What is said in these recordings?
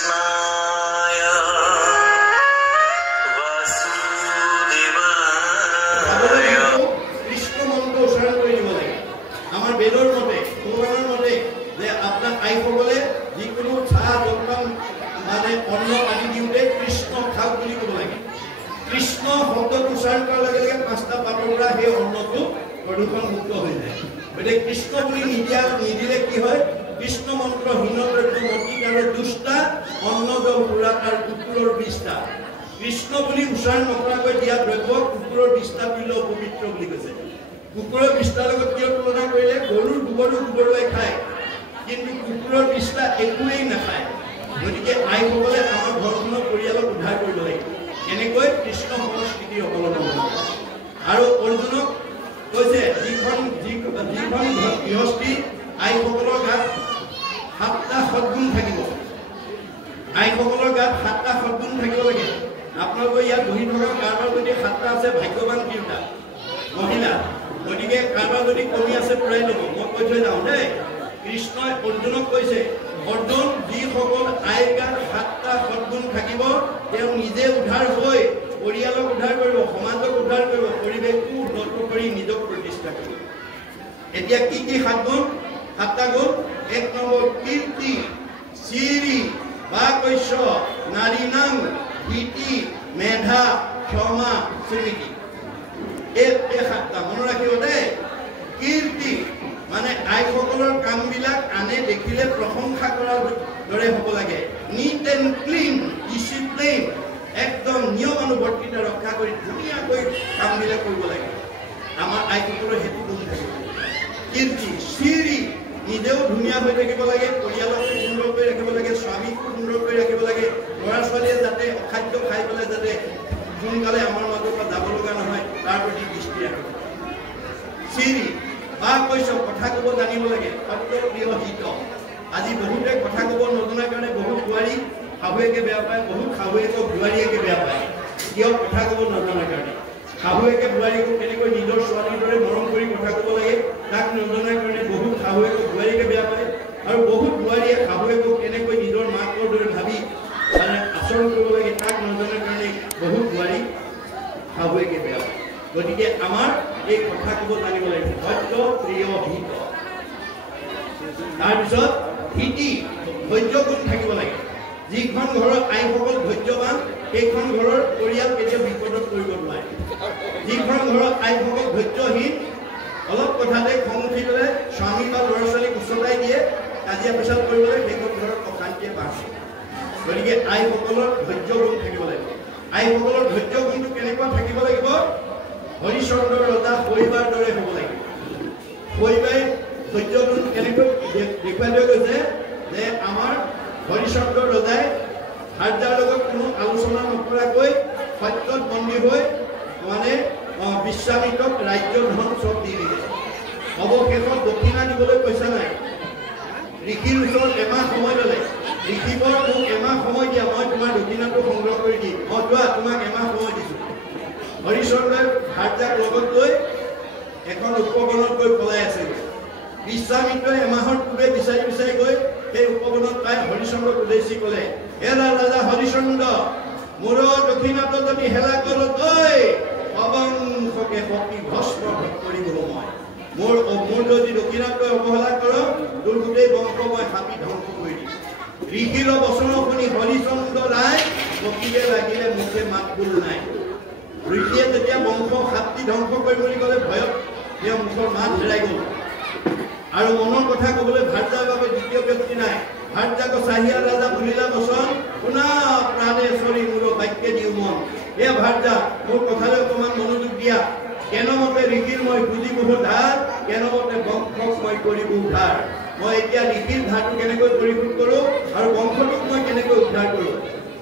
কৃষ্ণায় বাসুদেবায় কৃষ্ণ মন্ত্ৰ উচ্চাৰণ কৰি দিব লাগে আমাৰ বেদৰ মতে ভগৱানৰ মতে যে আপোনাৰ আইসকলে যিকোনো চাহ জলপান মানে অন্ন আদি দিওঁতে কৃষ্ণ খাওক বুলি ক'ব লাগে কৃষ্ণ শব্দটো উচ্চাৰণ কৰাৰ লগে লগে পাঁচটা পাতৰ পৰা সেই অন্নটো প্ৰদূষণ মুক্ত হৈ যায় গতিকে কৃষ্ণ বুলি নিদিলে কি হয় কৃষ্ণ মন্ত্ৰ হীনদ্ৰব্য মতিকাৰ দুষ্টা অন্ন জল পুৰাকাৰ কুকুৰৰ বিষ্ঠা কৃষ্ণ বুলি উচ্চাৰণ নকৰাকৈ দিয়া দ্ৰব্য কুকুৰৰ বিষ্ঠা পিল পবিত্ৰ বুলি কৈছে কুকুৰৰ বিষ্ঠাৰ লগত কিয় তুলনা কৰিলে গৰুৰ গোবৰুৱাই খায় কিন্তু কুকুৰৰ বিষ্ঠা একোৱেই নাখায় গতিকে আইসকলে আমাৰ ঘৰখনৰ পৰিয়ালক উদ্ধাৰ কৰিব লাগিব এনেকৈ কৃষ্ণ সংস্কৃতি অৱলম্বন কৰিব আৰু অৰ্জুনক কৈছে যিখন গৃহস্থী আইসকলৰ গাত 7টা সদ্গুণ থাকিব আইসকলৰ গাত 7টা সদ্গুণ থাকিব লাগে আপোনালোকৰ ইয়াত বহি থকা কাৰোবাৰ যদি 7টা আছে ভাগ্যৱান তিনিটা মহিলা গতিকে কাৰোবাৰ যদি কমি আছে পুৰাই ল'ব মই কৈ থৈ যাওঁ দেই কৃষ্ণই অৰ্জুনক কৈছে অৰ্জুন যিসকল আইৰ গাত 7টা সদ্গুণ থাকিব তেওঁ নিজে উদ্ধাৰ হৈ পৰিয়ালক উদ্ধাৰ কৰিব সমাজক উদ্ধাৰ কৰিব পৰিৱেশটো উন্নত কৰি নিজক প্ৰতিষ্ঠা কৰিব এতিয়া কি কি 7টা গুণ 1 নম্বৰ কীৰ্তি চিৰি বাকৈশ্য নাৰী নাম ভীতি মেধা ক্ষমা স্মৃতি এই 7টা মনত ৰাখিব দেই কীৰ্তি মানে আইসকলৰ কামবিলাক আনে দেখিলে প্ৰশংসা কৰাৰ দৰে হ'ব লাগে নিট এণ্ড ক্লিন ডিচিপ্লিন একদম নিয়মানুৱৰ্তিতা ৰক্ষা কৰি ধুনীয়াকৈ কামবিলাক কৰিব লাগে আমাৰ আইসকলৰ সেইটো গুণ থাকিব কীৰ্তি চিৰি নিজেও ধুনীয়া হৈ থাকিব লাগে পৰিয়ালক সুন্দৰ কৰি ৰাখিব লাগে স্বামীকো সুন্দৰ কৰি ৰাখিব লাগে ল'ৰা ছোৱালীয়ে যাতে অখাদ্য খাই পেলাই যাতে সোনকালে আমাৰ মাজৰ পৰা যাব লগা নহয় তাৰ প্ৰতি দৃষ্টি ৰাখিব চিৰি বা কৈছ কথা ক'ব জানিব লাগে সত্য প্ৰিয় হিত আজি বহুতে কথা ক'ব নজনাৰ কাৰণে বহুত বোৱাৰী শাহুৱেকে বেয়া পায় বহুত শাহুৱেকক বোৱাৰীয়েকে বেয়া পায় কিয় কথা ক'ব নজনাৰ কাৰণে শাহুৱেকে বোৱাৰীকক কেনেকৈ নিজৰ ছোৱালীৰ দৰে মৰম কৰি কথা ক'ব লাগে তাক নজনাৰ কাৰণে বহুত শাহুৱেকক বোৱাৰীকে বেয়া পায় আৰু বহুত বোৱাৰীয়ে শাহুৱেকক কেনেকৈ নিজৰ মাকৰ দৰে ভাবি মানে আচৰণ কৰিব লাগে তাক নজনাৰ কাৰণে বহুত বোৱাৰী শাহুৱেকে বেয়া পায় গতিকে আমাৰ এই কথা ক'ব জানিব লাগিব সত্য প্ৰিয় হিত তাৰপিছত হিতি ধৈৰ্য গুণ থাকিব লাগে যিখন ঘৰৰ আইসকল ধৈৰ্যৱান সেইখন ঘৰৰ পৰিয়াল কেতিয়াও বিপদত পৰিব নোৱাৰে যিখন ঘৰৰ আইসকল ধৈৰ্যহীন অলপ কথাতে খং উঠি পেলাই স্বামী বা ল'ৰা ছোৱালীক উচলাই দিয়ে কাজিয়া পেচাল কৰিবলৈ সেইখন ঘৰত অশান্তিয়ে বাস গতিকে আইসকলৰ ধৈৰ্য গুণ থাকিব লাগিব আইসকলৰ ধৈৰ্য গুণটো কেনেকুৱা থাকিব লাগিব হৰিচন্দ্ৰ ৰজা শৈবাৰ দৰে হ'ব লাগিব শৈবাই ধৈৰ্য গুণ কেনেকৈ দেখুৱাই লৈ গৈছে যে আমাৰ হৰিচন্দ্ৰ ৰজাই ভাৰ্যাৰ লগত কোনো আলোচনা নকৰাকৈ সত্যত বন্দী হৈ মানে বিশ্বামিত্ৰক ৰাজ্য ধন চব দি দিলে অৱশেষত দক্ষিণা দিবলৈ পইচা নাই ঋষিৰ ওচৰত এমাহ সময় ল'লে ঋষিবৰ মোক এমাহ সময় দিয়া মই তোমাৰ দক্ষিণাটো সংগ্ৰহ কৰি দিম মই যোৱা তোমাক এমাহ সময় দিছোঁ হৰিচন্দ্ৰই ভাৰ্যাক লগত লৈ এখন উপবনত গৈ পলাই আছে বিশ্বামিত্ৰই এমাহৰ পূৰ্বে বিচাৰি বিচাৰি গৈ সেই উপবনত পাই হৰিচন্দ্ৰক উদ্দেশ্যি ক'লে হেলা ৰাজা হৰিচন্দ্ৰ মোৰ দক্ষিণাটো যদি হেলা কৰ তই অবংশকে শক্তি ভস্ম কৰিব মই মোৰ যদি দক্ষিণাতকৈ অৱহেলা কৰ তোৰ গোটেই বংশ মই হাতী ধ্বংস কৰি দিম ঋষিৰ বচন শুনি হৰিচন্দ্ৰ ৰায় চকিলে লাগিলে মুখে মাত বোল নাই ঋষিয়ে যেতিয়া বংশ হাতী ধ্বংস কৰিম বুলি ক'লে ভয়ত তেওঁ মুখৰ মাত হেৰাই গ'ল আৰু মনৰ কথা ক'বলৈ ভাৰ্যাৰ বাবে দ্বিতীয় ব্যক্তি নাই ভাৰ্যাক চাহিয়া ৰাজা বুলিলা বচন শুনা প্ৰাণে চৰি মোৰ বাক্যে দিওঁ মন এ ভাৰ্যা মোৰ কথালৈ অকণমান মনোযোগ দিয়া কেনমতে ঋষিৰ মই বুজিব ধাৰ কেনমতে বংশক মই কৰিব উদ্ধাৰ মই এতিয়া ঋষিৰ ধাৰটো কেনেকৈ পৰিশোধ কৰোঁ আৰু বংশটোক মই কেনেকৈ উদ্ধাৰ কৰোঁ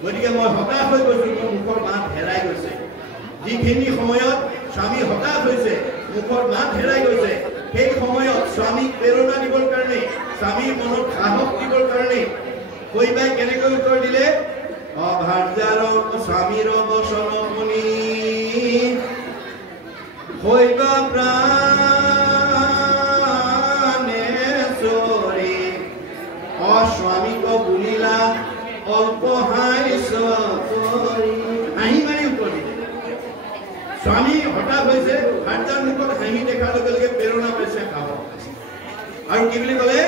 গতিকে মই হতাশ হৈ গৈছোঁ মোৰ মুখৰ মাত হেৰাই গৈছে যিখিনি সময়ত স্বামী হতাশ হৈছে মুখৰ মাত হেৰাই গৈছে সেই সময়ত স্বামীক প্ৰেৰণা দিবৰ কাৰণে স্বামীৰ মনত সাহস দিবৰ কাৰণে শৈবাই কেনেকৈ উত্তৰ দিলে ভাৰ্যাৰ স্বামীৰ বচন শুনি শৈবা প্ৰাণে চৰি অস্বামীক বুলিলা অল্প হাঁহি মাৰি উত্তৰ দিলে স্বামী হঠাৎ হৈছে ভাৰ্যাৰ মুখত হাঁহি দেখাৰ লগে লগে প্ৰেৰণা পাইছে খাব আৰু কি বুলি ক'লে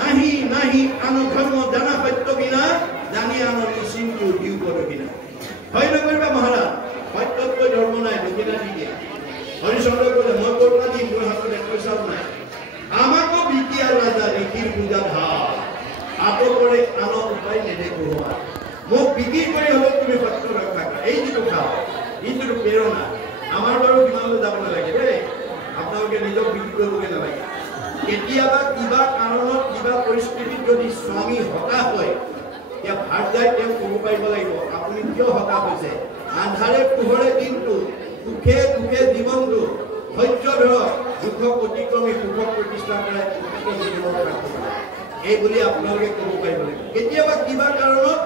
নাহি নাহি আন ধৰ্ম জানা সত্য বিনা জানি আনৰ নিচিন্তু দিও বিনা হয় নকৰিবা মহাৰাজ সত্যতকৈ ধৰ্ম নাই দক্ষিণা দি দিয়ে হৰিচন্দ্ৰ ক'লে মই ক'ৰপৰা দিম মোৰ হাতত এক পইচাও নাই আমাকো বিকিয়া ৰাজা ঋষিৰ পূজা ধাৰ আপো কৰে আনৰ উপায় নেদেখো মোক বিক্ৰী কৰি হ'লেও তুমি সত্য ৰক্ষা কৰা এই যিটো খাওঁ এই যিটো প্ৰেৰণা আমাৰ বাৰু কিমানলৈ যাব নালাগে দেই আপোনালোকে নিজক বিক্ৰী কৰিবগৈ নালাগে কেতিয়াবা কিবা কাৰণত কিবা পৰিস্থিতিত যদি স্বামী হতাশ হয় তেতিয়া ভাৰ্যাই তেওঁক ক'ব পাৰিব লাগিব আপুনি কিয় হতাশ হৈছে আন্ধাৰে পোহৰে দিনটো সুখে দুখে জীৱনটো ধৈৰ্য ধৰক দুখক অতিক্ৰমী সুখক প্ৰতিষ্ঠা কৰাই জীৱনৰ এই বুলি আপোনালোকে ক'ব পাৰিব লাগিব কেতিয়াবা কিবা কাৰণত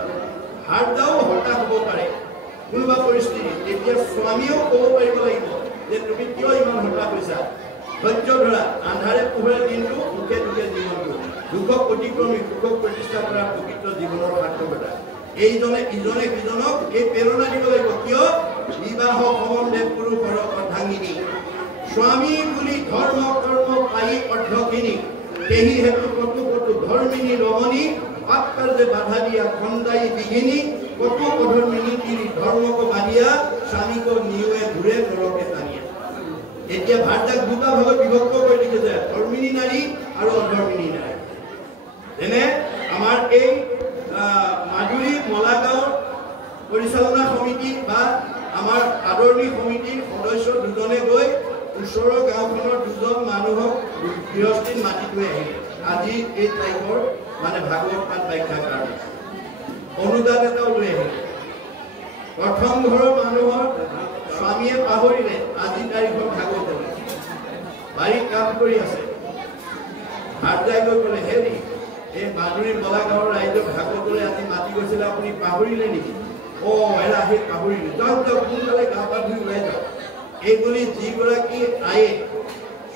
ভাৰ্যাও হতাশ হ'ব পাৰে কোনোবা পৰিস্থিতি তেতিয়া স্বামীয়েও ক'ব পাৰিব লাগিব যে তুমি কিয় ইমান হতাশ হৈছা ধৈৰ্য ধৰা আন্ধাৰে পোহৰে দিনটো সুখে দুখে জীৱনটো দুখক অতিক্ৰমী সুখক প্ৰতিষ্ঠা কৰা পবিত্ৰ জীৱনৰ সাৰ্থকতা এইজনে ইজনে সিজনক এই প্ৰেৰণা দিব লাগিব কিয় বিবাহ সম্বন্ধে পুৰুষৰ অৰ্ধাংগিনী স্বামী বুলি ধৰ্ম কৰ্ম পাই অৰ্ধখিনি সেই হেতু কতো কতো ধৰ্মিনী ৰমণী পাপ কাৰ্যে বাধা দিয়া খন্দাই বিঘিনী কতো অধৰ্মিনী তিৰি ধৰ্মক বাদিয়া স্বামীক নিয়ে ঘূৰে নৰকে টানিয়া এতিয়া ভাৰ্যাক দুটা ভাগত বিভক্ত কৰি দিছে যে ধৰ্মিনী নাৰী আৰু অধৰ্মিনী নাৰী যেনে আমাৰ এই মাজুলী মলাগাঁও পৰিচালনা সমিতি বা আমাৰ আদৰণি সমিতিৰ সদস্য দুজনে গৈ ওচৰৰ গাঁওখনৰ দুজন মানুহক গৃহস্থীত মাতি থৈ আহিলে আজি এই তাৰিখৰ মানে ভাগৱত পাঠ ব্যাখ্যাৰ কাৰণে অনুদান এটাও লৈ আহিলে প্ৰথম ঘৰৰ মানুহৰ স্বামীয়ে পাহৰিলে আজি তাৰিখৰ ভাগৱত বাৰীত কাম কৰি আছে ভাৰ্যাই গৈ ক'লে হেৰি এই মাজুলীৰ মলাগাঁৱৰ ৰাইজক ভাগৱতলৈ আজি মাতি গৈছিলে আপুনি পাহৰিলে নেকি এৰা সেই পাহৰিলে যাওক যাওক সোনকালে গা পা ধুই ওলাই যাওক এই বুলি যিগৰাকী আয়ে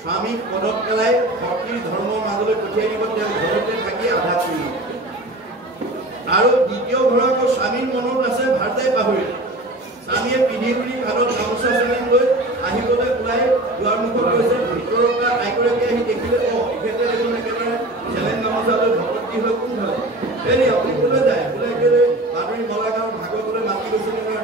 স্বামীক পদত পেলাই ভক্তিৰ ধৰ্মৰ মাজলৈ পঠিয়াই দিব তেওঁ ঘৰতে থাকি আধা কৰি আৰু দ্বিতীয় ঘৰৰ স্বামীৰ মনত আছে ভাৰ্যাই পাহৰিলে স্বামীয়ে পিন্ধি বুলি কাণত গামোচা চালি লৈ আহিবলৈ ওলাই দুৱাৰ মুখত গৈছে ভিতৰৰ পৰা আইগৰাকী আহি দেখিলে এখেতে দেখোন একেবাৰে চেলেং গামোচা লৈ ভক্তি হৈ কোন হয় হেৰি আপুনি ক'লৈ যায় বোলে একেবাৰে বাতৰি মলাগাঁও ভাগৱতলৈ মাতি গৈছে নহয়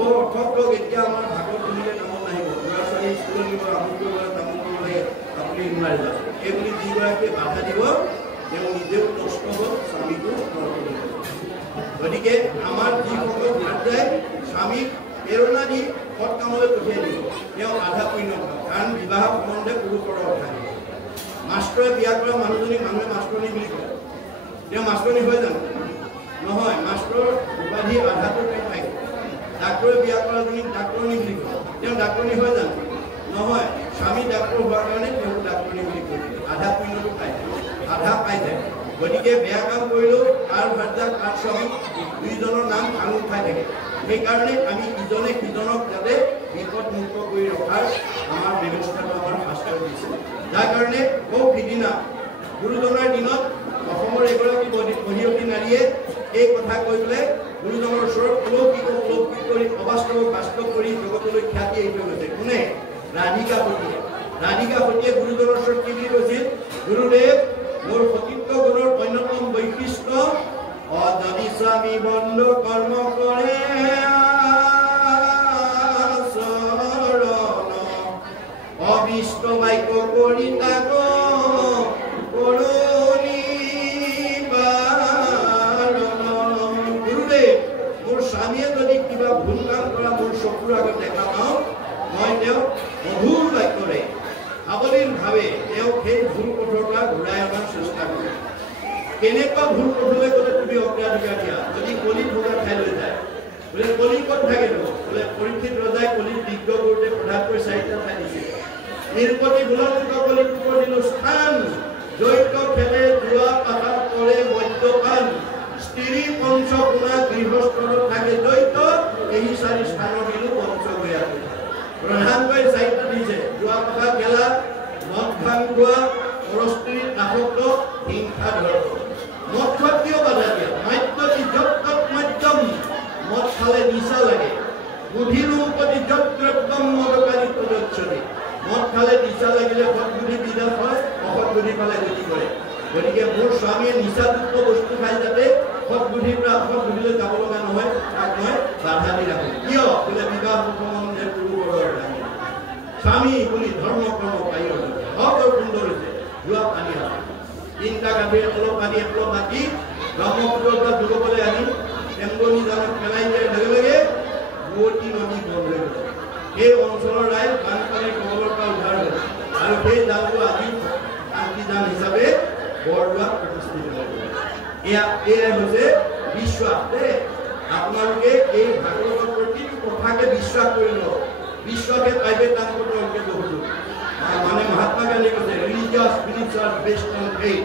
অৰ্থক এতিয়া আমাৰ ভাগৱত শুনিলে কামত নাহিব ল'ৰা ছোৱালী স্কুলত নিব আমুক কৰিব তামুক কৰিব লাগে আপুনি নোৱাৰি যাব এই বুলি যিগৰাকীয়ে বাধা দিব তেওঁ নিজেও কষ্ট হ'ল স্বামীকো গতিকে আমাৰ যিসকল ভাৰ্যাই স্বামীক প্ৰেৰণা দি সৎ কামলৈ পঠিয়াই দিব তেওঁ আধা পুণ্য কাৰণ বিবাহ সম্বন্ধে পুৰুষৰ অৰ্থাৎ মাষ্টৰে বিয়া কৰা মানুহজনীক মানুহে মাষ্টৰণী বুলি কয় তেওঁ মাষ্টৰণী হয় জানো নহয় মাষ্টৰৰ উপাধি আধাটো তেওঁ পায় ডাক্তৰে বিয়া কৰাজনীক ডাক্তৰণী বুলি কয় তেওঁ ডাক্তৰণী হয় জানো নহয় স্বামী ডাক্তৰ হোৱাৰ কাৰণে তেওঁ ডাক্তৰণী বুলি কয় আধা পুণ্যটো পায় আধা পাই যায় গতিকে বেয়া কাম কৰিলেও তাৰ ভাৰ্যা তাৰ স্বামী দুইজনৰ নাম ভাঙি খাই থাকে সেইকাৰণে আমি ইজনে সিজনক যাতে বিপদমুক্ত কৰি ৰখাৰ আমাৰ ব্যৱস্থাটো আমাৰ শাস্ত্ৰত দিছে যাৰ কাৰণে বহু সিদিনা গুৰুজনাৰ দিনত অসমৰ এগৰাকী মহিয়সী নাৰীয়ে এই কথা কৈ পেলাই গুৰুজনৰ ওচৰত অলৌকিক কৰি অবাস্তৱক বাস্তৱ কৰি জগতলৈ খ্যাতি এৰি থৈ গৈছে কোনে ৰাধিকা সতীয়ে গুৰুজনৰ ওচৰত কি বুলি কৈছিল গুৰুদেৱ মোৰ সতীত্ব গুণৰ অন্যতম বৈশিষ্ট্য যদি স্বামী বন্ধ কৰ্ম কৰে অবিষ্ট বাক্য কৰি তাক গুৰুদেৱ মোৰ স্বামীয়ে যদি কিবা ভুল কাম কৰা মোৰ চকুৰ আগত দেখা পাওঁ মই তেওঁক মধুৰ বাক্যৰে সাৱলীলভাৱে তেওঁক সেই ভুল পথৰ পৰা ঘূৰাই অনাৰ চেষ্টা কৰোঁ কেনেকুৱা ভুল পথলৈ গ'লে তুমি অগ্ৰাধিকাৰ দিয়া যদি কলিত ভগা ঠাইলৈ যায় বোলে কলি ক'ত থাকে বোলে পৰীক্ষিত ৰজাই কলিত বিজ্ঞ কৰোঁতে প্ৰধানকৈ 4টা ঠাই দিছিল নিৰপতি ভুলক কলিত দিলোঁ স্থান জৈত খেলে যোৱা পাহাত কৰে মদ্যপান স্ত্ৰী পঞ্চগুণা গৃহস্থলত থাকে জৈত এই 4 স্থানৰ দিলোঁ পঞ্চগয়া প্ৰধানকৈ 4টা দিছে যোৱা পাহাত খেলা মদ ভাং খোৱা পৰস্ত্ৰীত আসক্ত হিংসা ধৰ্ম মদ খোৱা কিয় বাধা দিয়া মাত্য বুদ্ধিরূপতি যদ্রব্যম মদকারী তদচ্ছতি। মদ খালে নিচা লাগিলে সৎবুদ্ধি বিনাশ হয়, অসৎবুদ্ধি পালে গতি কৰে। গতিকে মোৰ স্বামীয়ে নিচাযুক্ত বস্তু খাই যাতে সৎবুদ্ধিৰ পৰা অসৎবুদ্ধিলৈ যাব লগা নহয়, তাক মই বাধা দি ৰাখোঁ। কিয় বোলে বিবাহ সম্বন্ধে পুৰুষৰ দাঙি স্বামী বুলি ধৰ্ম কৰ্ম পাই বৰ সুন্দৰ হৈছে। যোৱা পানী আছে 3টা গাভীৰ অলপ পানী অলপ মাটি ব্ৰহ্মপুত্ৰৰ পৰা ডুবাবলৈ আনি টেম্বনি জানত পেলাই দিয়াৰ লগে লগে বোৱতী নদী বন্ধ হৈ গ'ল। এই অঞ্চলৰ ৰাইজ বানপানীৰ কবলৰ পৰা উদ্ধাৰ হ'ল আৰু সেই জালটো আজি শান্তিদান হিচাপে বৰদোৱাত প্ৰতিষ্ঠিত হ'ল। এয়াই হৈছে বিশ্বাস। আপোনালোকে এই ভাগৱতৰ প্ৰতিটো কথাকে বিশ্বাস কৰি লওক। বিশ্বাসে প্ৰাইভেট নামটো অংকে বহুতো মানে মহাত্মা গান্ধী কৈছে religious beliefs are based on faith.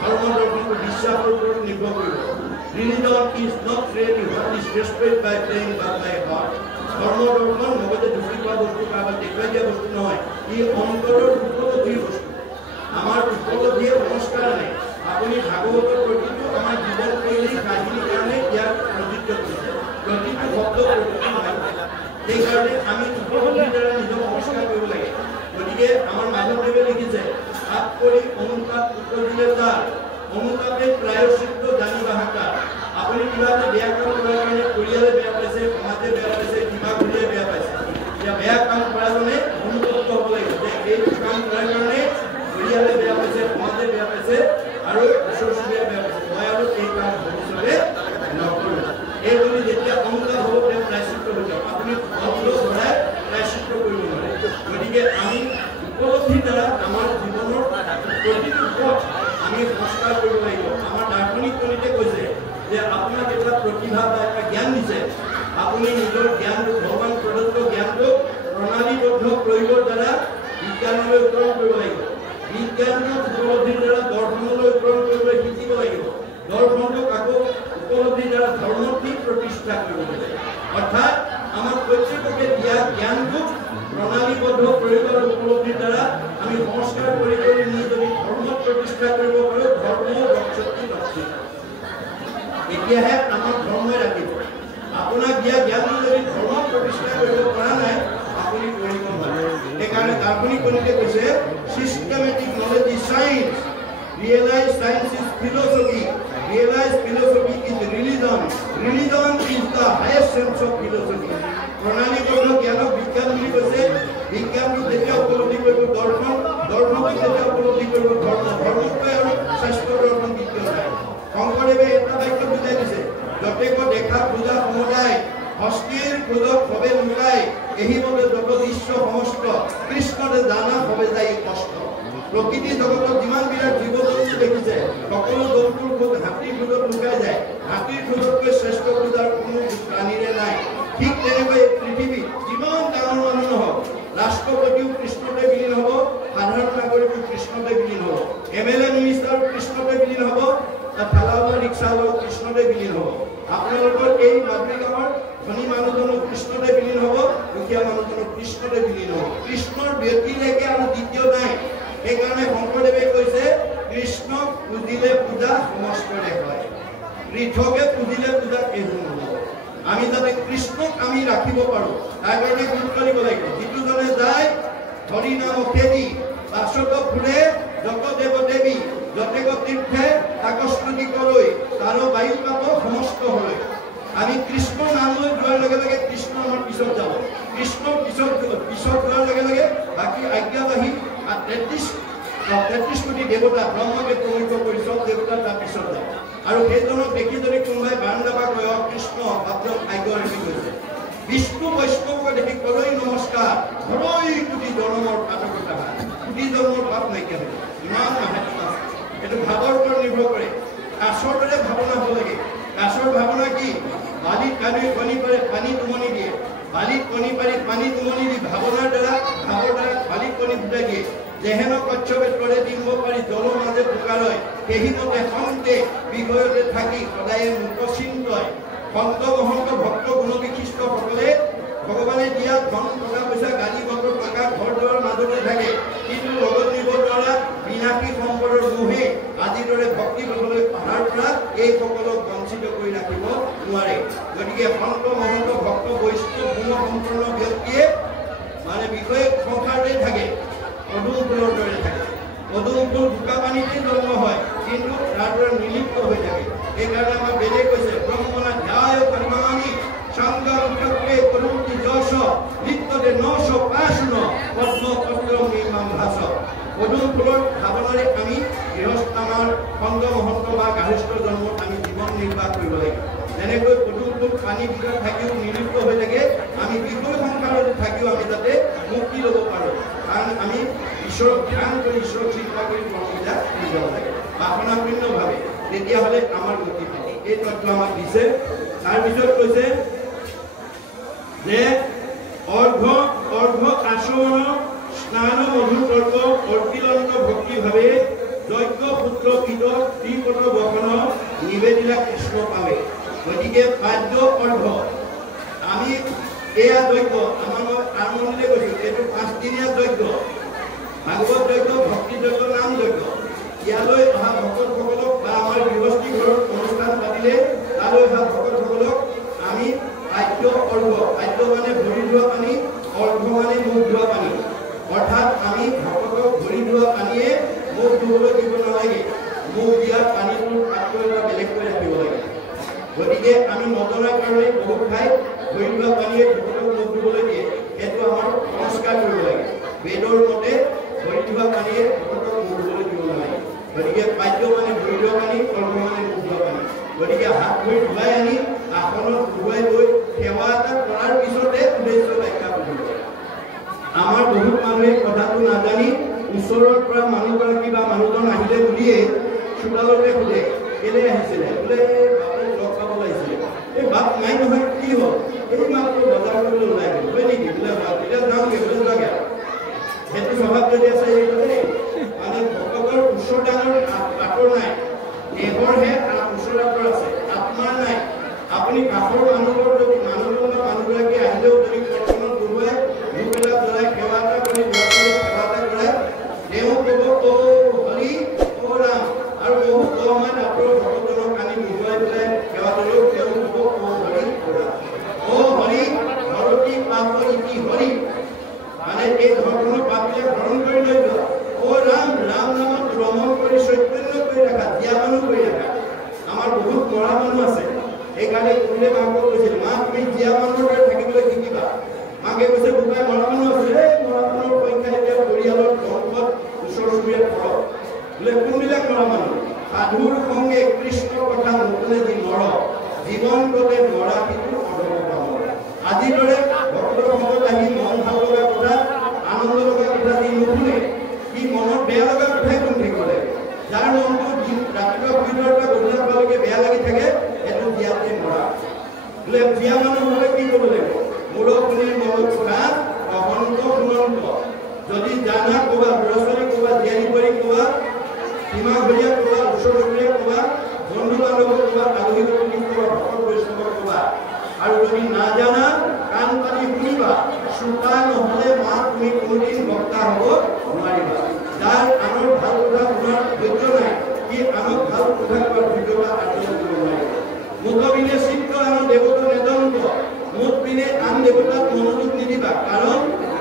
ধৰ্ম দৰ্শনটো বিশ্বাসৰ ওপৰত নিৰ্ভৰ কৰিব। Religion is not really what is desperate by playing but by heart. ধৰ্ম দৰ্শন লগতে ঢুকি পোৱা বস্তু কাৰোবাক দেখুৱাই দিয়া বস্তু নহয়, ই অন্তৰৰ উপলব্ধিৰ বস্তু। আমাৰ উপলব্ধিয়ে সংস্কাৰ আনে। আপুনি ভাগৱতৰ প্ৰতিটো আমাৰ জীৱনশৈলী কাহিনীৰ কাৰণে ইয়াক প্ৰযোজ্য কৰিছে। প্ৰতিটো শব্দ প্ৰতিটো নহয়। সেইকাৰণে আমি উপলব্ধিৰ দ্বাৰা নিজক সংস্কাৰ কৰিব লাগে। গতিকে আমাৰ মাধৱদেৱে লিখিছে তাত কৰি অনুতাপ উপজিলে তাৰ অনুতাপে প্ৰায়শ্চিত্ত জানিবা হাকাৰ। আপুনি কিবা এটা বেয়া কাম কৰাৰ কাৰণে পৰিয়ালে বেয়া পাইছে, সমাজে বেয়া পাইছে, কিবা ঘূৰিয়ে বেয়া পাইছে। এতিয়া বেয়া কাম কৰাজনে অনুতপ্ত হ'ব লাগিব যে এইটো কাম কৰাৰ কাৰণে পৰিয়ালে বেয়া পাইছে, সমাজে বেয়া পাইছে আৰু ওচৰ চুবুৰীয়াই বেয়া পাইছে। মই আৰু এই কাম ভৱিষ্যতে নকৰোঁ। এই বুলি যেতিয়া অনুতাপ হ'ব তেওঁ প্ৰায়শ্চিত্ত হৈ যাব। আপুনি ঘৰাই প্ৰায়শ্চিত্ত কৰিব নোৱাৰে। গতিকে আমি উপলব্ধিৰ দ্বাৰা আমাৰ জীৱনৰ প্ৰতিটো পথ আমি সংস্কাৰ কৰিব লাগিব। আমাৰ দাৰ্শনিক গণিতে কৈছে যে আপোনাক এটা প্ৰতিভা বা এটা জ্ঞান দিছে, আপুনি নিজৰ জ্ঞানটো ভগৱান প্ৰদত্ত জ্ঞানটো প্ৰণালীবদ্ধ প্ৰয়োগৰ দ্বাৰা বিজ্ঞানলৈ উত্তৰণ কৰিব লাগিব। বিজ্ঞানটো উপলব্ধিৰ দ্বাৰা দৰ্শনলৈ উত্তৰণ কৰিবলৈ শিকিব লাগিব। দৰ্শনটোক আকৌ উপলব্ধিৰ দ্বাৰা ধৰ্মটিক প্ৰতিষ্ঠা কৰিব লাগিব। অৰ্থাৎ আমাৰ প্ৰত্যেককে দিয়া জ্ঞানটোক প্ৰণালীবদ্ধ প্ৰয়োগৰ উপলব্ধিৰ দ্বাৰা আমি সংস্কাৰ কৰি কৰি নি যদি ধৰ্মত প্ৰতিষ্ঠা কৰিব পাৰোঁ, ধৰ্ম ৰক্ষতি ৰক্ষিত। এতিয়াহে আমাক ধৰ্মই ৰাখিব। আপোনাক দিয়া জ্ঞানটো যদি ধৰ্মত প্ৰতিষ্ঠা কৰিব পৰা নাই, আপুনি কৰিব নোৱাৰে। সেইকাৰণে দাৰ্শনিক গণিতে কৈছে systematic knowledge is science, realise science is philosophy, realise philosophy is religion, religion is the highest sense of philosophy. প্ৰণালীবদ্ধ জ্ঞানক বিজ্ঞান বুলি কৈছে। বিজ্ঞানটো যেতিয়া উপলব্ধি কৰিব দৰ্শন, দৰ্শনক যেতিয়া উপলব্ধি কৰিব ধৰ্ম, ধৰ্মতকৈ আৰু স্বাস্থ্য দৰ্শন দ্বিতীয় নাই। শংকৰদেৱে এটা বাক্য বুজাই দিছে যতেক দেখা পূজা সমুদায় হস্তিৰ ক্ৰোধক সবে নোলায়, এহিমতে যত বিশ্ব সমস্ত কৃষ্ণতে জানা সবে যায় কষ্ট। প্ৰকৃতি জগতত যিমানবিলাক জীৱ জন্তু দেখিছে সকলো জন্তুৰ ক্ৰোধ হাতীৰ ক্ৰোধত লুকাই যায়। হাতীৰ ক্ৰোধতকৈ শ্ৰেষ্ঠ পূজাৰ কোনো প্ৰাণীৰে নাই। ঠিক তেনেকৈ পৃথিৱীত যিমান ডাঙৰ মানুহ নহওক, ৰাষ্ট্ৰপতিও কৃষ্ণতে বিলীন হ'ব, সাধাৰণ নাগৰিকো কৃষ্ণতে বিলীন হ'ব, MLA মিনিষ্টাৰো কৃষ্ণতে বিলীন হ'ব, ঠেলাৱালা ৰিক্সাৱালাও কৃষ্ণতে বিলীন হ'ব। আপোনালোকৰ এই মাতৃগাঁৱৰ ধনী মানুহজনো কৃষ্ণতে বিলীন হ'ব, দুখীয়া মানুহজনো কৃষ্ণতে বিলীন হ'ব। কৃষ্ণৰ ব্যতিৰেকে আৰু দ্বিতীয় নাই। সেইকাৰণে শংকৰদেৱে কৈছে কৃষ্ণক পুজিলে পূজা সমস্তৰে হয়, পৃথকে পুজিলে পূজা কেহু নহ'ব। আমি যাতে কৃষ্ণক আমি ৰাখিব পাৰোঁ তাৰ কাৰণে গুৰুত্ব দিব লাগিব। যিটোজনে যায় হৰি নাম খেদি পাছত ফুৰে যত দেৱ দেৱী যতেক তীৰ্থে কাকস্তুতি কৰৈ তাৰ বায়ু পাব সমস্ত হয়। আমি কৃষ্ণ নাম লৈ যোৱাৰ লগে লগে কৃষ্ণ আমাৰ পিছত যাব। কৃষ্ণৰ পিছত যোৱাৰ লগে লগে বাকী আজ্ঞাবাহী 33 কোটি দেৱতা ব্ৰহ্মকে প্ৰমুখ্য কৰি চব দেৱতা তাৰ পিছত যায়। আৰু সেইজনক দেখি যদি কোনোবাই বাৰাণ্ডা বা কয় কৃষ্ণ ভাবক আজ্ঞা ৰাখি গৈছে, বিষ্ণু বৈষ্ণৱক দেখি কৰৈ নমস্কাৰ, হৰৈ কোটি জন্মৰ পাতকতা, কোটি জন্মৰ পাপ নাইকিয়া হৈ যায়। ইমান মাহাত্ম্য আছে। এইটো ভাৱৰ ওপৰত নিৰ্ভৰ কৰে। কাছৰ দৰে ভাৱনা হ'ব লাগে। কাছৰ ভাৱনা কি? বালিত কণী পাৰে পানী উমনি দিয়ে, বালিত কণী পাৰি পানী উমনি দি ভাৱনাৰ দ্বাৰা বালিত কণী ফুটাই দিয়ে। যেহেন কচ্ছপে তৰে ডিম্ব পাৰি জলৰ মাজে পোকাৰয়, সেইমতে সংতে বিষয়তে থাকি সদায়ে মুখচিন্তয়। সন্ত মহন্ত ভক্ত গুণবিশিষ্টসকলে ভগৱানে দিয়া ধন টকা পইচা গাড়ী মটৰ টকা ঘৰ দুৱাৰ মাজতে থাকে, কিন্তু লগত নিব দ্বাৰা বিনাশী সম্পদৰ মোহে আজিৰ দৰে ভক্তি পথলৈ অহাৰ পৰা এইসকলক বঞ্চিত কৰি ৰাখিব নোৱাৰে। গতিকে সন্ত মহন্ত ভক্ত বৈষ্ণৱ গুণসম্পন্ন ব্যক্তিয়ে মানে বিষয়ে সংসাৰতে থাকে, পদুম ফুলৰ দৰে থাকে। পদুম ফুল বোকা পানীতে জন্ম হয়, কিন্তু তাৰ পৰা নিলিপ্ত হৈ থাকে। সেইকাৰণে আমাৰ বেদে কৈছে ব্ৰহ্মণা ধ্যায় কৰ্মাণি সংগম চক্ৰে কৰুতি যশ নিত্যতে নশ পাশুন পদ্ম পত্ৰম নিৰ্মাণ ভাস। পদুম ফুলৰ ভাৱনাৰে আমি গৃহস্থ আমাৰ সংগ মহন্ত বা গাৰ্হস্থ জন্মত আমি জীৱন নিৰ্বাহ কৰিব লাগে। যেনেকৈ পদুম ফুল পানীৰ ভিতৰত থাকিও নিলিপ্ত হৈ থাকে, আমি বিষয় সংসাৰত থাকিও আমি যাতে মুক্তি ল'ব পাৰোঁ। কাৰণ আমি ঈশ্বৰক ধ্যান কৰি ঈশ্বৰক চিন্তা কৰি কৰ্মবিলাক কৰিব লাগে বাসনাপূৰ্ণভাৱে, তেতিয়াহ'লে আমাৰ গতি পাব। এই তত্ত্ব আমাক দিছে। তাৰপিছত কৈছে যে অৰ্ঘ আচৰণ স্নান মধুতৰ্ক অৰ্পিলন্ত ভক্তিভাৱে যজ্ঞ পুত্ৰ কীট ত্ৰিপদ বসন নিবেদিলা কৃষ্ণ পাৱে। গতিকে পাদ্য অৰ্ঘ আমি এয়া যজ্ঞ আমাৰ মই আৰম্ভণিতে কৈছোঁ, এইটো 5 দিনীয়া যজ্ঞ, ভাগৱত যজ্ঞ, ভক্তি যজ্ঞ, নাম যজ্ঞ। ইয়ালৈ অহা ভকতসকলক বা আমাৰ গৃহস্থী ঘৰত অনুষ্ঠান পাতিলে তালৈ অহা ভকতসকলক আমি পাদ্য অৰ্ঘ, পাদ্য মানে ভৰি ধোৱা পানী, অৰ্ঘ মানে মুখ ধোৱা পানী, অৰ্থাৎ আমি ভকতক ভৰি ধোৱা পানীয়ে মুখ ধুবলৈ দিব নালাগে। মুখ দিয়া পানীটোৰ পাত্ৰ এটা বেলেগকৈ ৰাখিব লাগে। গতিকে আমি নজনাৰ কাৰণে বহুত ঠাই ভৰি ধোৱা পানীয়ে ভকতক মুখ ধুবলৈ দিয়ে, সেইটো আমাৰ সংস্কাৰ কৰিব লাগে। বেদৰ মতে ভৰি ধোৱা পানীয়ে ভকতক মুখ ধুবলৈ দিব নালাগে। গতিকে পাদ্য মানে ভৰি ধোৱা পানী, অৰ্ঘ মানে মুখ ধোৱা পানী। গতিকে হাত ভৰি ধুৱাই আনি আসনত ধুৱাই লৈ সেৱা এটা কৰাৰ পিছতে উদ্দেশ্য ব্যাখ্যা কৰিব লাগে। আমাৰ বহুত মানুহে কথাটো নাজানি ওচৰৰ পৰা মানুহগৰাকী বা মানুহজন আহিলে বুলিয়ে চোতালতে সোধে কেলে আহিছিলে, বোলে বাপক লগ পাব লাগিছিলে। এই বাপ নাই নহয়, কি হ'ল? এই মাত্ৰ বজাৰ কৰিবলৈ ওলাই গ'ল, হয় নেকি? বোলে এতিয়া যাওঁগে, বোলে যোৱাগে। সেইটো স্বভাৱ যদি আছে মানে ভকতৰ ওচৰ ডাঙৰ আঁতৰ নাই, দেহৰহে ওচৰ আঁতৰ আছে, আত্মাৰ নাই। আপুনি কাষৰ মানুহৰ যদি মানুহজন বা মানুহগৰাকী আহিলেও যদি কৰ্তনত বহুৱাই দুবেলা জ্বলাই সেৱা এটা কৰি সেৱা এটা কৰে, তেওঁ ক'ব অ হৰি অ ৰাম, আৰু বহু কমান আঁতৰ ভকতজনক আনি বহুৱাই পেলাই সেৱা কৰিলেও তেওঁ ক'ব অ হৰি অ ৰাম, অ হৰি হৰতি পাপ ইতি হৰি, মানে এই ধৰ্মৰ পাপবিলাক গ্ৰহণ কৰি লৈ যোৱা। অ ৰাম, ৰাম নামত ৰমণ কৰি চৈতন্য কৰি ৰাখা, জীয়া মানুহ কৰি ৰাখা। আমাৰ বহুত মৰা মানুহ আছে, সেইকাৰণে কোনে মাকক কৈছিল মা তুমি জীয়া মানুহৰ দৰে থাকিবলৈ শিকিবা। মাকে কৈছে বোপাই মৰা মানুহ আছে, এই মৰা মানুহৰ সংখ্যা এতিয়া পৰিয়ালৰ বংশত ওচৰ চুবুৰীয়াত পৰক। বোলে কোনবিলাক মৰা মানুহ? সাধুৰ সংগে কৃষ্ণ কথা নুশুনে যি নৰ, জীৱন গতে মৰা কিন্তু অধৰ্ম। আজিৰ দৰে ভক্তৰ সংগত আহি মন ভাল লগা কথা, আনন্দ লগা কথা যি নুশুনে, সি মনত বেয়া লগা কথাই শুনি থাকিব লাগে। যাৰ মনটো ৰাতিপুৱা শুই পৰা গধূলি হোৱালৈকে বেয়া লাগি থাকে, সেইটো জীয়াতে মৰা। বোলে জীয়া মানুহ হ'লে কি কৰিব লাগিব? মূৰখনিৰ মনত থকা অহন্ত সুনন্ত, যদি জানা ক'বা, ল'ৰা ছোৱালী ক'বা, জীয়াৰী কৰি ক'বা, সীমা ঘৰীয়া ক'বা, ওচৰ চুবুৰীয়া ক'বা, বন্ধু বান্ধৱক ক'বা, আলহী গৰাকী ক'বা, ভকত বৈষ্ণৱক ক'বা। আৰু যদি নাজানা কাণ পাতি শুনিবা, শ্ৰোতা নহ'লে মা তুমি কোনোদিন বক্তা হ'ব নোৱাৰিবা। যাৰ আনৰ ভাল কথা শুনাৰ ধৈৰ্য নাই, সি আনক ভাল কথা কোৱাৰ ধৈৰ্যতা আৰ্জন কৰিব নোৱাৰিব। মুখবিনে চিত্ত আন দেৱতা নেদন্ত, মুখ পিনে আন দেৱতাক মনোযোগ নিদিবা, কাৰণ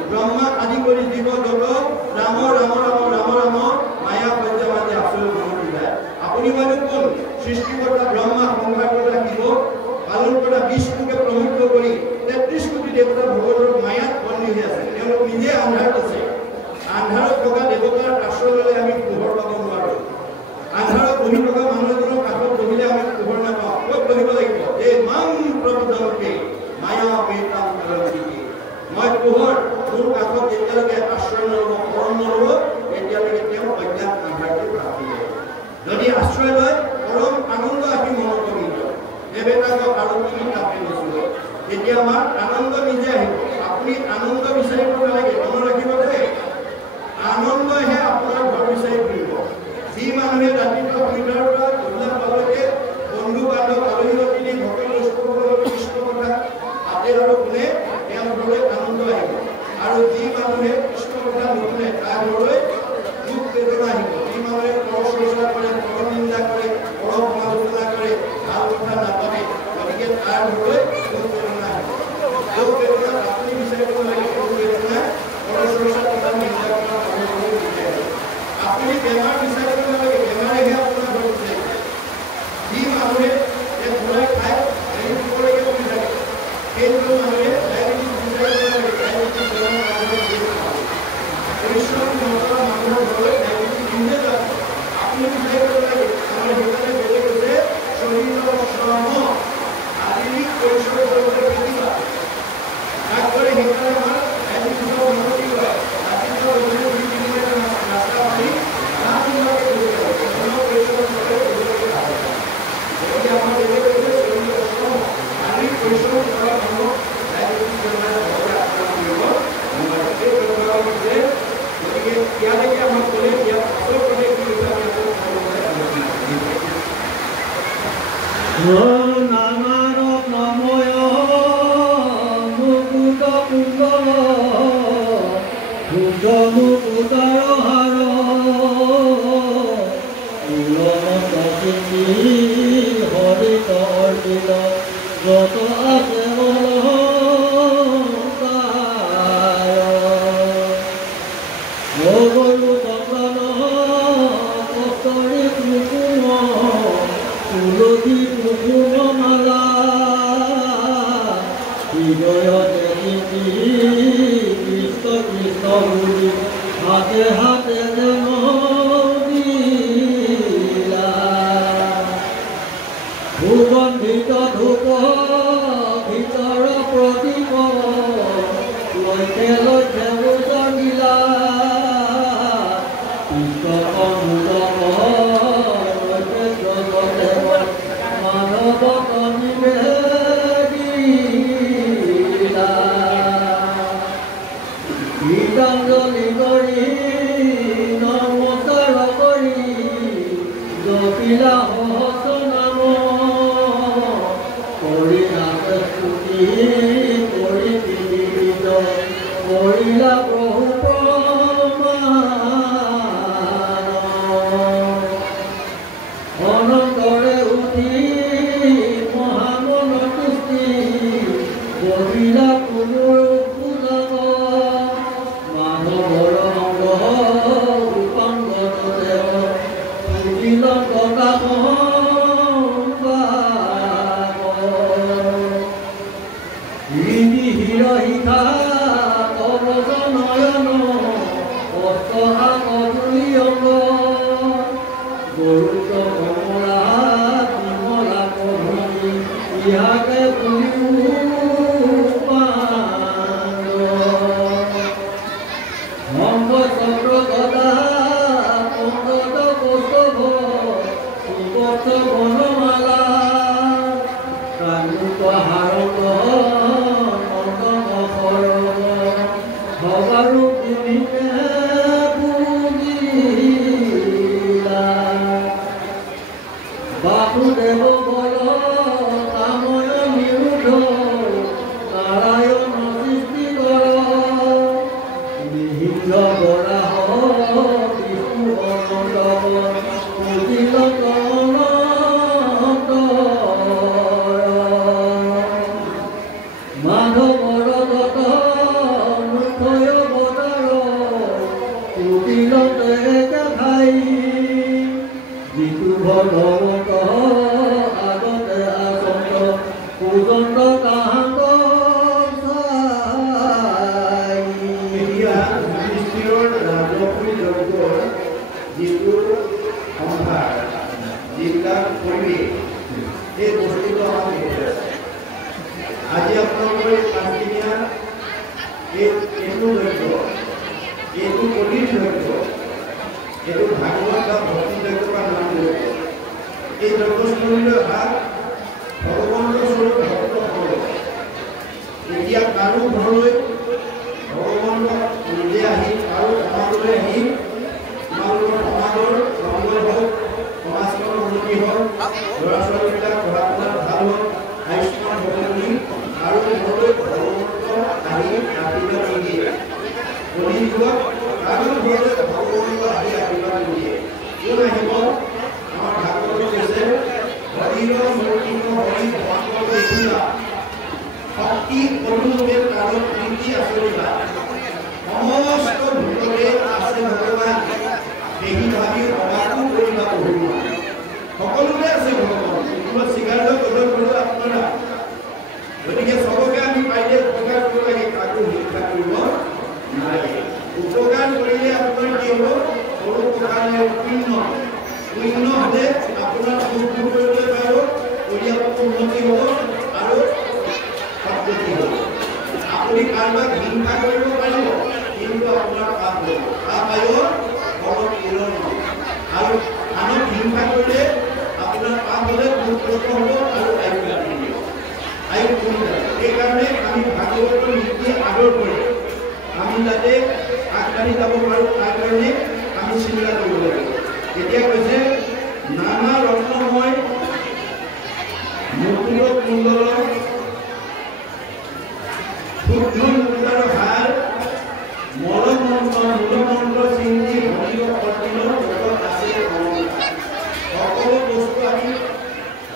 ব্ৰহ্মা আদি কৰি জীৱ জগত ৰাম ৰাম ৰাম ৰাম ৰাম মায়া সজ্জা মাজে আচৰিত মনত যায়। আপুনি মানে কোন? সৃষ্টিকৰ্তা ব্ৰহ্মা, সংসাৰকৰ্তা শিৱ, পালন কৰা বিষ্ণুকে প্ৰমুখ কৰি 33 কোটি দেৱতা ভগৱানৰ মায়াত বন্দী হৈ আছে। তেওঁলোক নিজে আন্ধাৰত আছে। আন্ধাৰত থকা দেৱতাৰ আশ্ৰয়লৈ আমি পোহৰ পাব নোৱাৰোঁ। আন্ধাৰত বহি থকা মানুহ এজনৰ কাষত বহিলে আমি পোহৰ নাপাওঁ। ক'ত বহিব লাগিব? এই মাম প্ৰভুদন্তে মায়া বেতাম কৰন্তি, মই পোহৰ, মোৰ কাষত যেতিয়ালৈকে আশ্ৰয় নল'ব, শৰণ নল'ব, তেতিয়ালৈকে তেওঁ অজ্ঞাত আন্ধাৰতে প্ৰাপ্তি হয়। যদি আশ্ৰয় লয়, পৰম আনন্দ আহি মনত কমিব, দেৱতাক আৰু তুমি তাতে নচলিব, তেতিয়া আমাৰ আনন্দ নিজে আহিব। আপুনি আনন্দ বিচাৰিব নালাগে, মনত ৰাখিব দেই, আনন্দহে আপোনাৰ ঘৰ বিচাৰি ফুৰিব। যি মানুহে ৰাতিপুৱা শুইৰ পৰা গধূলা পালৈকে বন্ধু বান্ধৱ আলহী অতিথি ভকত বৈষ্ণৱসকলৰ কৃষ্ণ কথা পাতে আৰু শুনে, তেওঁৰ ঘৰলৈ আনন্দ আহিব। আৰু যি মানুহে কৃষ্ণ কথা নুশুনে, তাৰ ঘৰলৈ দুখ বেদনা আহিব। যি মানুহে পৰচৰ্চা কৰে, পৰনিন্দা কৰে, পৰ সমালোচনা কৰে, ভাল কথা নাপাতে, গতিকে তাৰ ঘৰলৈ প্ৰেৰণা আহে প্ৰেৰণা আপুনি বিচাৰিব লাগে প্ৰেৰণা পৰস্পৰৰ কথা মিলা কৰা মানুহলৈ বিচাৰে আপুনি বেমাৰ বিচাৰিব নালাগে বেমাৰেহে আপোনাৰ ঘৰত যায় যি মানুহে ঘৰে খায় এই ওপৰলৈকে পৰি থাকে সেইবোৰ মানুহে ডায়েবেটিছ বিচাৰিব নালাগে ডায়েবেটিছ বেমাৰ পৰিশ্ৰম নকৰা মানুহৰ ঘৰলৈ ডায়েবেটিছ নিজে যাব আপুনি বিচাৰিব লাগে আমাৰ সেইকাৰণে বেলেগ হৈছে শৰীৰৰ শ্ৰম শাৰীৰিক পৰিশ্ৰম কৰিবলৈ শিকিবা তাকৰে সেইকাৰণে আমাৰ ডায়েবেটিছৰ মানুহ কি হয় ৰাতিপুৱা গধূলি দুই কিলোমিটাৰ ৰাস্তা মাৰি ৰাতিপুৱাকে কৰিব লাগে পৰিশ্ৰম কৰে গতিকে আমাৰ বেলেগ হৈছে শৰীৰৰ শ্ৰম শাৰীৰিক পৰিশ্ৰম কৰা মানুহক ডায়েবেটিছ বেমাৰে আক্ৰমণ কৰিব নোৱাৰে এই বেমাৰৰ মধ্যে গতিকে ইয়ালৈকে আমাক ক'লে ইয়াৰ পাছৰ পদে কি হৈছে আমি নানান নময় মুকুট কুণ্ডল ভূত মুকুটৰ হাৰ হৰিত অৰ্পিত যত আছে গৰু চন্দন কষ্টৰি কুকুম তুলসী কুকুম মালা হৃদয়তে কৃষ্ণ কৃষ্ণ বুলি হাতে হাতে যেন দিলা সুগন্ধিত ধূপ ভিতৰ প্ৰদীপ লৈতে লৈতে উজলিলা গীতাঞ্জলি কৰি নমস্কাৰ কৰি জপিলা সহস্ৰ নাম কৰি নামে স্তুতি কৰি পীড়িত কৰিলা প্ৰভু অনন্তৰে উঠি মহামন তুষ্টি কৰিলা পুনৰ পূজাব মাধৱৰ অংগ ৰূপাংগত দেৱ পুজিল প্ৰকাশ হিৰহিখা কবচ নয়ন অষ্টহা কদুলি অংগ গৰুত কমলা বিমলা কমলি ইহাকে অংগ চক্ৰ গদা পংকজ কৌস্তভ সুবৰ্ষ বনমালা কানুক হাৰক নন্দন সৰগ ভবাৰু পুনিতে পুজিলা বাসুদেৱ বল কাময় নিৰুদ্ধ নাৰায়ণ সৃষ্টি কৰ নিহিংস বৰাহ বিষ্ণু অনন্তৱ পুজিল মাধৱৰ দত মুখয় বদাৰ পুজিলতে দেখাই যিটো ভগৱত আগতে আসন্ত পূজন্ত তাহাঁত এতিয়া যুধিষ্ঠিৰৰ ৰাজপুৰী যজ্ঞৰ যিটো সম্ভাৰ যিবিলাক পৰিৱেশ এই বস্তুটো আমাক দেখুৱাই আছে আজি আপোনালোকৰ পাঁচদিনীয়া এইটো যজ্ঞ এইটো কলিৰ যজ্ঞ এইটো ভাগৱত বা ভক্তি যজ্ঞ বা নাম যজ্ঞ এই যজ্ঞস্থলীলৈ অহা ভগৱানৰ স্বৰূপ ভক্তসকলে এতিয়া কাৰো ঘৰলৈ ভগৱানৰ নিজে আহি আৰু সমাজলৈ আহি তোমালোকৰ সমাজৰ মংগল হওক সমাজখনৰ উন্নতি হওক ল'ৰা ছোৱালীবিলাক পঢ়া শুনাত ভাল হওক আয়ুষ্মান হ'ব বুলি আৰু ঘৰলৈ ভগৱন্তৰ আহি আশীৰ্বাদ নিদিয়ে কলি যুগত কাৰো ঘৰলৈ ভগৱন্তৰ আহি আশীৰ্বাদ নিদিয়ে কোন আহিব আমাৰ ভাগৱতত কৈছে হৰিৰ মূৰ্তি হৰি ভগৱন্তৰ দেখিলা কি অনুলোমে তার প্রীতি আচরিবা সমস্ত ভিতরে আছে ভগবান এই ভাবি অবাকো করিবা বহু সকলোতে আছে ভগবান কোনো স্বীকার্য কৰিব আপনাৰা গতিকে সবকে আমি পাইলে উপকাৰ কৰিব লাগে কাকো হিংসা কৰিব নালাগে উপকাৰ কৰিলে আপোনাৰ কি হ'ব সৰু উপকাৰে পূৰ্ণ হলে আপোনাৰ সুখ কৰিবলৈ পাৰিব পৰিয়ালৰ উন্নতি হ'ব আৰু সত্যতি হ'ব আপুনি কাৰোবাক হিংসা কৰিব পাৰিব কিন্তু আপোনাৰ পাপ হ'ব পাপ আয়ৰ ফল পূৰণ আৰু আনক হিংসা কৰিলে আপোনাৰ পাপ হ'লে বহুত কষ্ট হ'ব আৰু আয়ু কমিব সেইকাৰণে আমি ভাগৱতৰ নীতি আদৰ কৰি আমি যাতে আগবাঢ়ি যাব পাৰোঁ তাৰ কাৰণে আমি চিন্তা কৰিব লাগিব এতিয়া কৈছে নানা ৰত্নময় মুকুট কুণ্ডল শুদ্ধ মুকুতাৰ হাৰ মূলমন্ত্ৰ চিন্তি হৰিয় অৰ্জুনৰ জগত আছে সকলো বস্তু আমি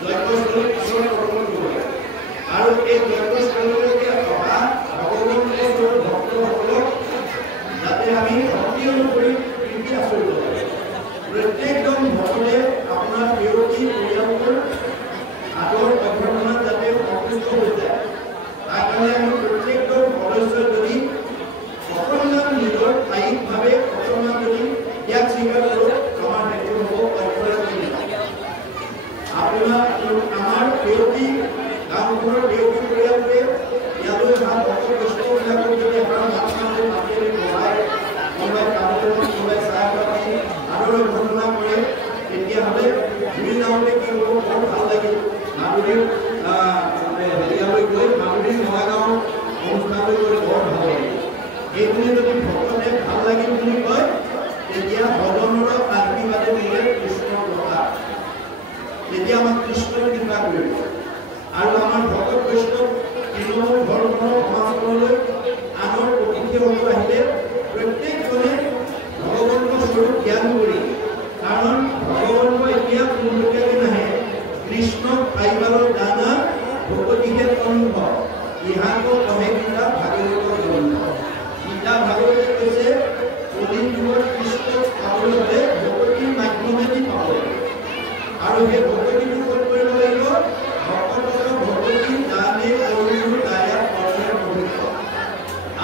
যজ্ঞস্থলীত ঈশ্বৰ অৰ্পণ কৰিব আৰু এই যজ্ঞস্থলীলৈকে অহা ভগৱন্তৰ ভক্তসকলক যাতে আমি ভক্তি অনুসৰি প্ৰীতি আচৰিত কৰোঁ প্ৰত্যেকজন ভক্তই আপোনাৰ বিৰোধী পৰিয়ালৰ আদৰ অভ্যৰ্থনাত যাতে সন্তুষ্ট হৈ যায় তাৰ কাৰণে আমি প্ৰত্যেকজন সদস্যই যদি অকণমান নিজৰ ঠাইভাৱে অকণমান যদি ইয়াক স্বীকাৰ কৰোঁ আমাৰ সেইটো হ'ব অভ্যৰ্থনা আপোনাৰ আমাৰ বিৰোধী গাঁওখনৰ বিৰোধী পৰিয়ালটোৱে ইয়ালৈ অহা ভক্ত বৈষ্ণৱবিলাকক যদি আমাৰ মাছমাৰি মাটিৰে বহাই কোনোবাই কামত কোনোবাই চাহ পাতি আদৰৰ ঘটনা কৰে তেতিয়াহ'লে ঘূৰি যাওঁতে কি হ'ব বৰ ভাল লাগিল মাধুৰীৰ হেৰিয়ালৈ গৈ মাধুৰীৰ নগাঁও অনুষ্ঠানলৈ গৈ বৰ ভাল লাগিল এইবুলি যদি ভকতে ভাল লাগিল বুলি কয় তেতিয়া ভজনৰ আশীৰ্বাদে দিলে কৃষ্ণৰ কথা তেতিয়া আমাক কৃষ্ণৰ কৃপা কৰিব আৰু আমাৰ ভকত বৈষ্ণৱ তৃণমূল ঘৰখনৰ সমাজখনলৈ আনৰ অতিথি হ'ব আহিলে প্ৰত্যেকজনে ভগৱন্তৰ স্বৰূপ জ্ঞান কৰি কাৰণ ভগৱন্ত এতিয়া পোনপটীয়াকৈ নাহে কৃষ্ণক পাইবাৰৰ দানা ভকতিহে অনুভৱ ইহাকো কহে গীতা ভাগৱত গ্ৰন্থ গীতা ভাগৱতে কৈছে কলিৰ যুগত কৃষ্ণক পাবলৈ হ'লে ভকতিৰ মাধ্যমেদি পাব আৰু সেই ভকতিটো ক'ত কৰিব লাগিব ভকতৰ ভকতি দানে অৰুণৰ দায়া কৰ্মৰ পবিত্ৰ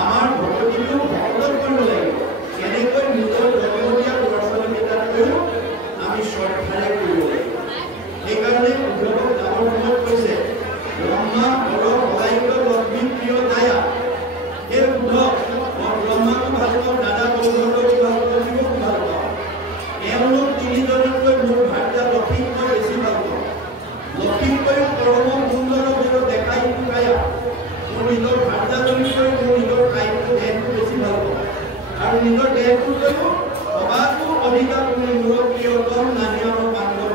আমাৰ ভকতিটো ভকতক কৰিব লাগিব কেনেকৈ নিজৰ জন্মদিয়া ল'ৰা-ছোৱালীকেইটাতকৈও আমি শ্ৰদ্ধাৰে কৰিব লাগিব সেইকাৰণে উদ্ধৱক ডাঙৰ সময়ত কৈছে ব্ৰহ্মা হৰ সদায়িক লক্ষ্মী প্ৰিয় দায়া সেই উদ্ধৱ মই ব্ৰহ্মাকো ভাল পাওঁ দাদা গৌধৰ্বকো ভাল পাওঁ শিৱকো ভাল পাওঁ এওঁলোক তিনিজনতকৈ মোৰ ভাৰ্যা লক্ষীক মই বেছি ভাল পাওঁ লক্ষীতকৈও পৰম সুন্দৰ মোৰ দেখাই কায়া মোৰ নিজৰ ভাৰ্যাজনীতকৈ মোৰ নিজৰ আইটো দেহটো বেছি ভাল পাওঁ আৰু নিজৰ দেহটোতকৈও সবাতো অধিকাৰ তুমি মোৰ প্ৰিয়তম নানিয়াৰ বান্ধৱ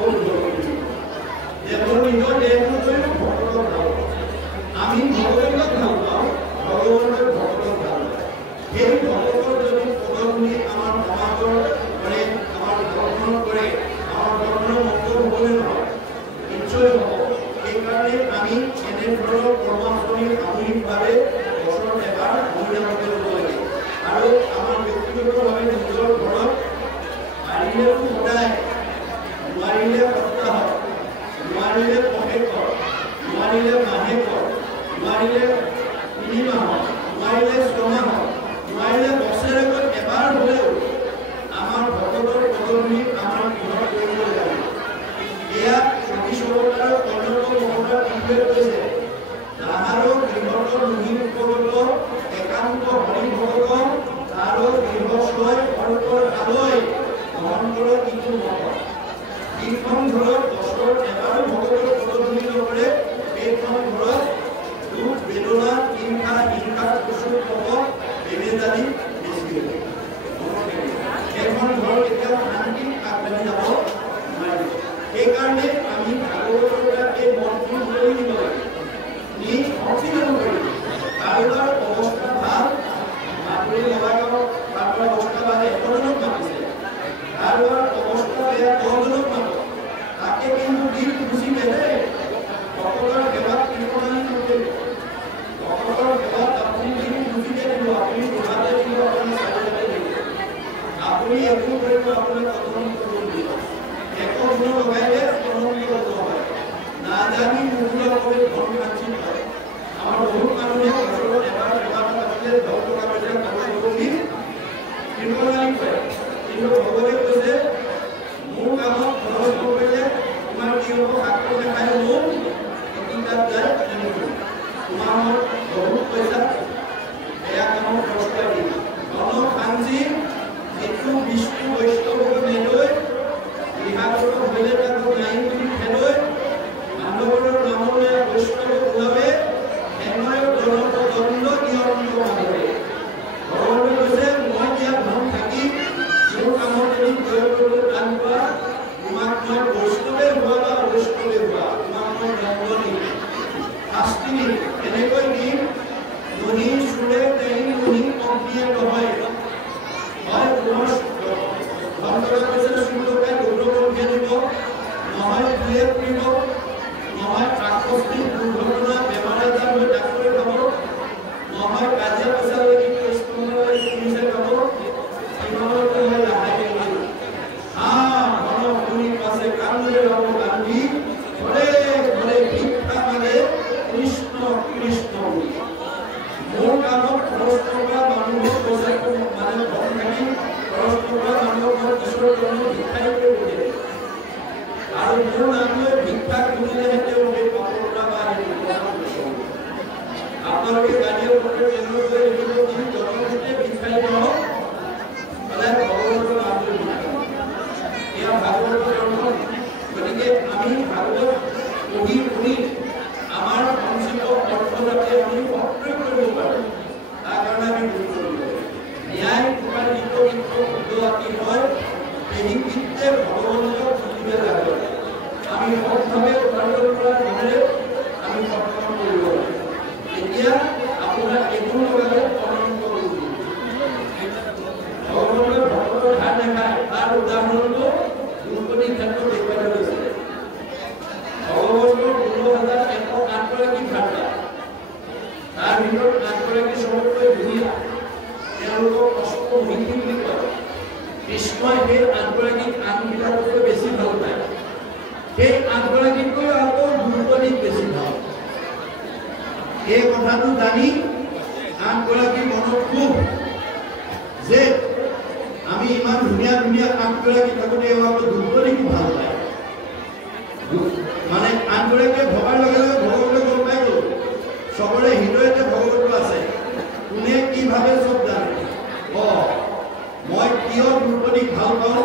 যে মোৰ নিজৰ দেহটোতকৈও ভকতক ভাল পাওঁ আমি ভগৱন্তক ভাল পাওঁ ভগৱন্তৰ ভকতক ভাল পাওঁ সেই ভকতৰ যদি পদগুণি আমাৰ সমাজৰ কৰে আমাৰ ঘৰখনত কৰে আমাৰ ঘৰখনৰ মংগল হ'বলৈ নহয় নিশ্চয় হ'ব সেইকাৰণে আমি এনেধৰণৰ কৰ্মাচৰণি সামূহিকভাৱে বছৰত এবাৰ মহিলাভাৱে ল'ব লাগে আৰু আমাৰ ব্যক্তিগতভাৱে নিজৰ ঘৰত পাৰিলেও সদায় নোৱাৰিলে সপ্তাহত নোৱাৰিলে পষেকৰ নোৱাৰিলে মাহেকৰ নোৱাৰিলে 3 মাহত নোৱাৰিলে 6 মাহত নোৱাৰিলে বছৰেকত এবাৰ হ'লেও আমাৰ ভকতৰ পদগুণি আমাৰ ঘৰত কৰিব লাগে এয়া সতী সবতাৰ কৰ্ণক মহতাৰ বিষয়ে কৈছে তাহাৰো গৃহৰ মুহিৰ উপগত একান্ত হৰি ভগত তাৰো গৃহশ্ৰয় ভৰতৰ আলয় মহন্তৰ কিছু মত যিখন ঘৰত বছৰত এবাৰ ভগতৰ পদগুণি নকৰে সেইখন ঘৰত দুখ বেদনা হিংসা প্ৰচুৰ হ'ব বেমেজালি বেছি হ'ব সেইখন ঘৰ কেতিয়াও শান্তি আগবাঢ়ি যাব নোৱাৰিব সেইকাৰণে আমি ভাগৱতৰ পৰা এই মন্ত্ৰ ধৰি দিব লাগে নি ভক্তি ল'ব পাৰিব কাৰোবাৰ অৱস্থা ভাল মাতৃ লগাগাঁও কাৰোবাৰ অৱস্থা ভাল এজনক মাতিছে কাৰোবাৰ অৱস্থা বেয়া 10জনক মাতক তাকে কিন্তু দিন বুজি পেলাই ভকতৰ সেৱাত কৃপণালি নকৰিব ভকতৰ শাস্তি এনেকৈ দিম মণি চুৰে তেৰি মণি অগ্নিয়ে নহয় হয় তোমাৰ ভক্তগণ কৈছে চুৰলোকে গৌৰৱ উঠিয়াই দিব নহয় দুয়ে ফুৰিব নহয় আকস্মিক দুৰ্ঘটনা বেমাৰ আজাৰ হৈ ডাক্তৰে খাব নহয় কাজিয়া পেচাল লাগি পুলিচে খাব ইমানতে হয় লাহে মনি পাছে কান্দে ৰব গান্ধী ঘৰে ঘৰে ভিক্ষা মাগে কৃষ্ণ কৃষ্ণ মোৰ কামত খৰচ কৰা মানুহক পইচা মানে ঘৰ থাকি খৰচ কৰা মানুহক ঈশ্বৰৰ জন্ম ভিক্ষাই কৰি দিয়ে আৰু মোৰ নামলৈ ভিক্ষা কৰিলেহে তেওঁ সেই পাপৰা বা আপোনালোকে গাড়ীৰ ওপৰত তেওঁলোকে দেখিব যি জনগণে ভিক্ষাই নহওক সদায় ভগৱানৰ নাম লৈ এয়া ভাগৱতৰ ধৰ্ম গতিকে আমি ভাগৱত পঢ়ি শুনি আমাৰ সঞ্চিত অৰ্থ যাতে আমি প্ৰয়োগ কৰিব পাৰোঁ তাৰ কাৰণে আমি গুৰুত্ব দিব ন্যায় উপাৰ্জিত শুদ্ধ আতি হয় এই বিদ্যে ভগৱন্তক বুজিব লাগে আমি সৎভাৱে উপাৰ্জন কৰা ধৰণে আমি সৎকাম কৰিব লাগে এতিয়া আপোনাৰ এইবোৰ লগালে অনন্ত কৰিব ভগৱন্তৰ ভগৱতৰ ধাৰ দেখায় তাৰ উদাহৰণটো দুৰ্গতিৰ ক্ষেত্ৰত দেখুৱাই গৈছে ভগৱন্তৰ ১৫,১০৮ গৰাকী ভাৰ্তা তাৰ ভিতৰত ৮ গৰাকী চবতকৈ ধুনীয়া তেওঁলোকক অষ্টমহিষী বুলি কয় কৃষ্ণই সেই ৮ গৰাকীক আনবিলাকতকৈ বেছি ভাল পায় সেই ৮ গৰাকীতকৈ আকৌ দুৰ্গতিক বেছি ভাল এই কথাটো জানি ৮ গৰাকী মনত খুব যে আমি ইমান ধুনীয়া ধুনীয়া ৮ গৰাকী থাকোঁতে আকৌ দুৰ্গতিকো ভাল পায় মানে ৮ গৰাকীয়ে ভবাৰ লগে লগে ভগৱন্তক গম পাই গ'ল চবৰে হৃদয়তে ভগৱন্ত আছে কোনে কি ভাবে চব জানে মই কিয় দুৰ্গতিক ভাল পাওঁ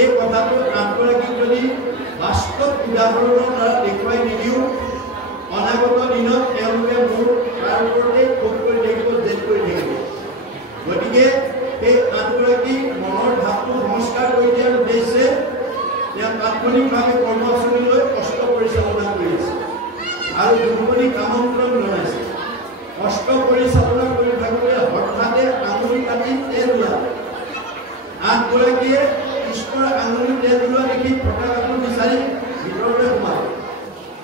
এই কথাটো ৮ গৰাকীক যদি বাস্তৱ উদাহৰণৰ দ্বাৰা দেখুৱাই নিদিওঁ অনাগত দিনত তেওঁলোকে মোৰ তাৰ ওপৰতে ক্ষোভ কৰি থাকিব জেদ কৰি থাকিব গতিকে সেই ৮ গৰাকী মনৰ ভাৱটো সংস্কাৰ কৰি দিয়াৰ উদ্দেশ্যে তেওঁ তাৎক্ষণিকভাৱে কৰ্মচাৰীলৈ কষ্ট পৰিচালনা কৰি আছে আৰু দুৰ্গতিক আমন্ত্ৰণ জনাইছে কষ্ট পৰিচালনা কৰি থাকোঁতে হঠাতে আঙুলি কাটি তেল ওলালে ৮ গৰাকীয়ে কৃষ্ণৰ আঙুলি তেল ওলোৱা দেখি ফটাকাটো বিচাৰি ভিতৰলৈ সোমালে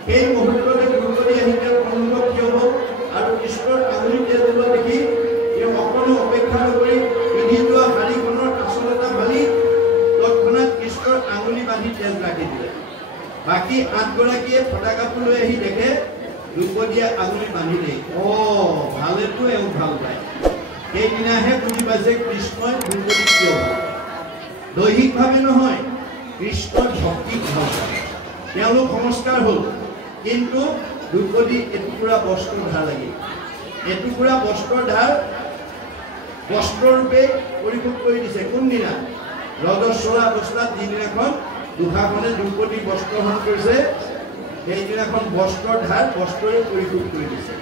সেই মুহূৰ্ততে দুৰ্গতি আহি তেওঁ সন্মুখত থিয় হ'ল আৰু কৃষ্ণৰ আঙুলি তেল ওলোৱা দেখি তেওঁ অকণো অপেক্ষা নকৰি পিন্ধি যোৱা শাৰীখনৰ আঁচল এটা ফালি তৎক্ষণাৎ কৃষ্ণৰ আঙুলি বান্ধি তেল ৰাখি দিলে বাকী ৮ গৰাকীয়ে ফটাকাটো লৈ আহি দেখে দ্ৰৌপদীয়ে আঙুলি বান্ধিলেই ভালেতো এওঁ ভাল পায় সেইদিনাহে বুজি পাইছে কৃষ্ণই দ্ৰৌপদীক কিয় ভাল দৈহিকভাৱে নহয় কৃষ্ণৰ ভক্তিক ভাল পায় তেওঁলোক সংস্কাৰ হ'ল কিন্তু দ্ৰৌপদী এটুকুৰা বস্ত্ৰৰ ধাৰ লাগিল এটুকুৰা বস্ত্ৰৰ ধাৰ বস্ত্ৰৰূপে পৰিশোধ কৰি দিছে কোনদিনা ৰজস্বলা অৱস্থাত যিদিনাখন দুষাখনে দ্ৰৌপদীক বস্ত্ৰহৰণ কৰিছে সেইদিনাখন বস্ত্ৰৰ ধাৰ বস্ত্ৰৰে পৰিশোধ কৰি দিছে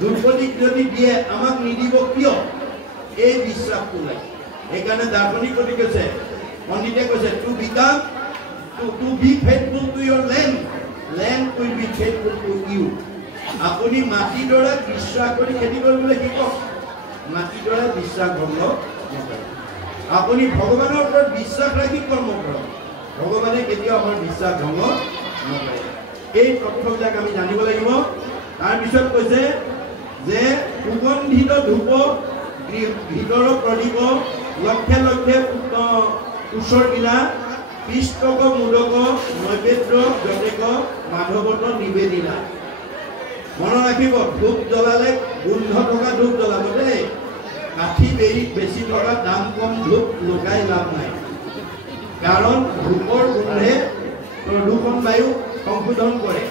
দ্ৰৌপদীক যদি দিয়ে আমাক নিদিব কিয় এই বিশ্বাসটো লাগে সেইকাৰণে দাৰ্শনিক গতি কৈছে পণ্ডিতে কৈছে to be faithful to your land will be faithful to you আপুনি মাটিডৰা বিশ্বাস কৰি খেতি কৰিবলৈ শিকক মাটিডৰা বিশ্বাস ভংগ নকৰে আপুনি ভগৱানৰ ওপৰত বিশ্বাস ৰাখি কৰ্ম কৰক ভগৱানে কেতিয়াও আমাৰ বিশ্বাস ভংগ নকৰে এই তথ্যবিলাক আমি জানিব লাগিব তাৰপিছত কৈছে যে সুগন্ধিত ধূপ ভিতৰ প্ৰদীপ লক্ষে লক্ষে উৎসৰ্গিলা পিষ্টক মোদক নৈবেদ্য জটেক মাধৱত নিবেদিলা মনত ৰাখিব ধূপ জ্বলালে গোন্ধ থকা ধূপ জ্বলাব দেই কাঠি বেৰি বেছি থকা দাম কম ধূপ লগাই লাভ নাই কাৰণ ধূপৰ গোন্ধে প্ৰদূষণ বায়ু সংশোধন কৰে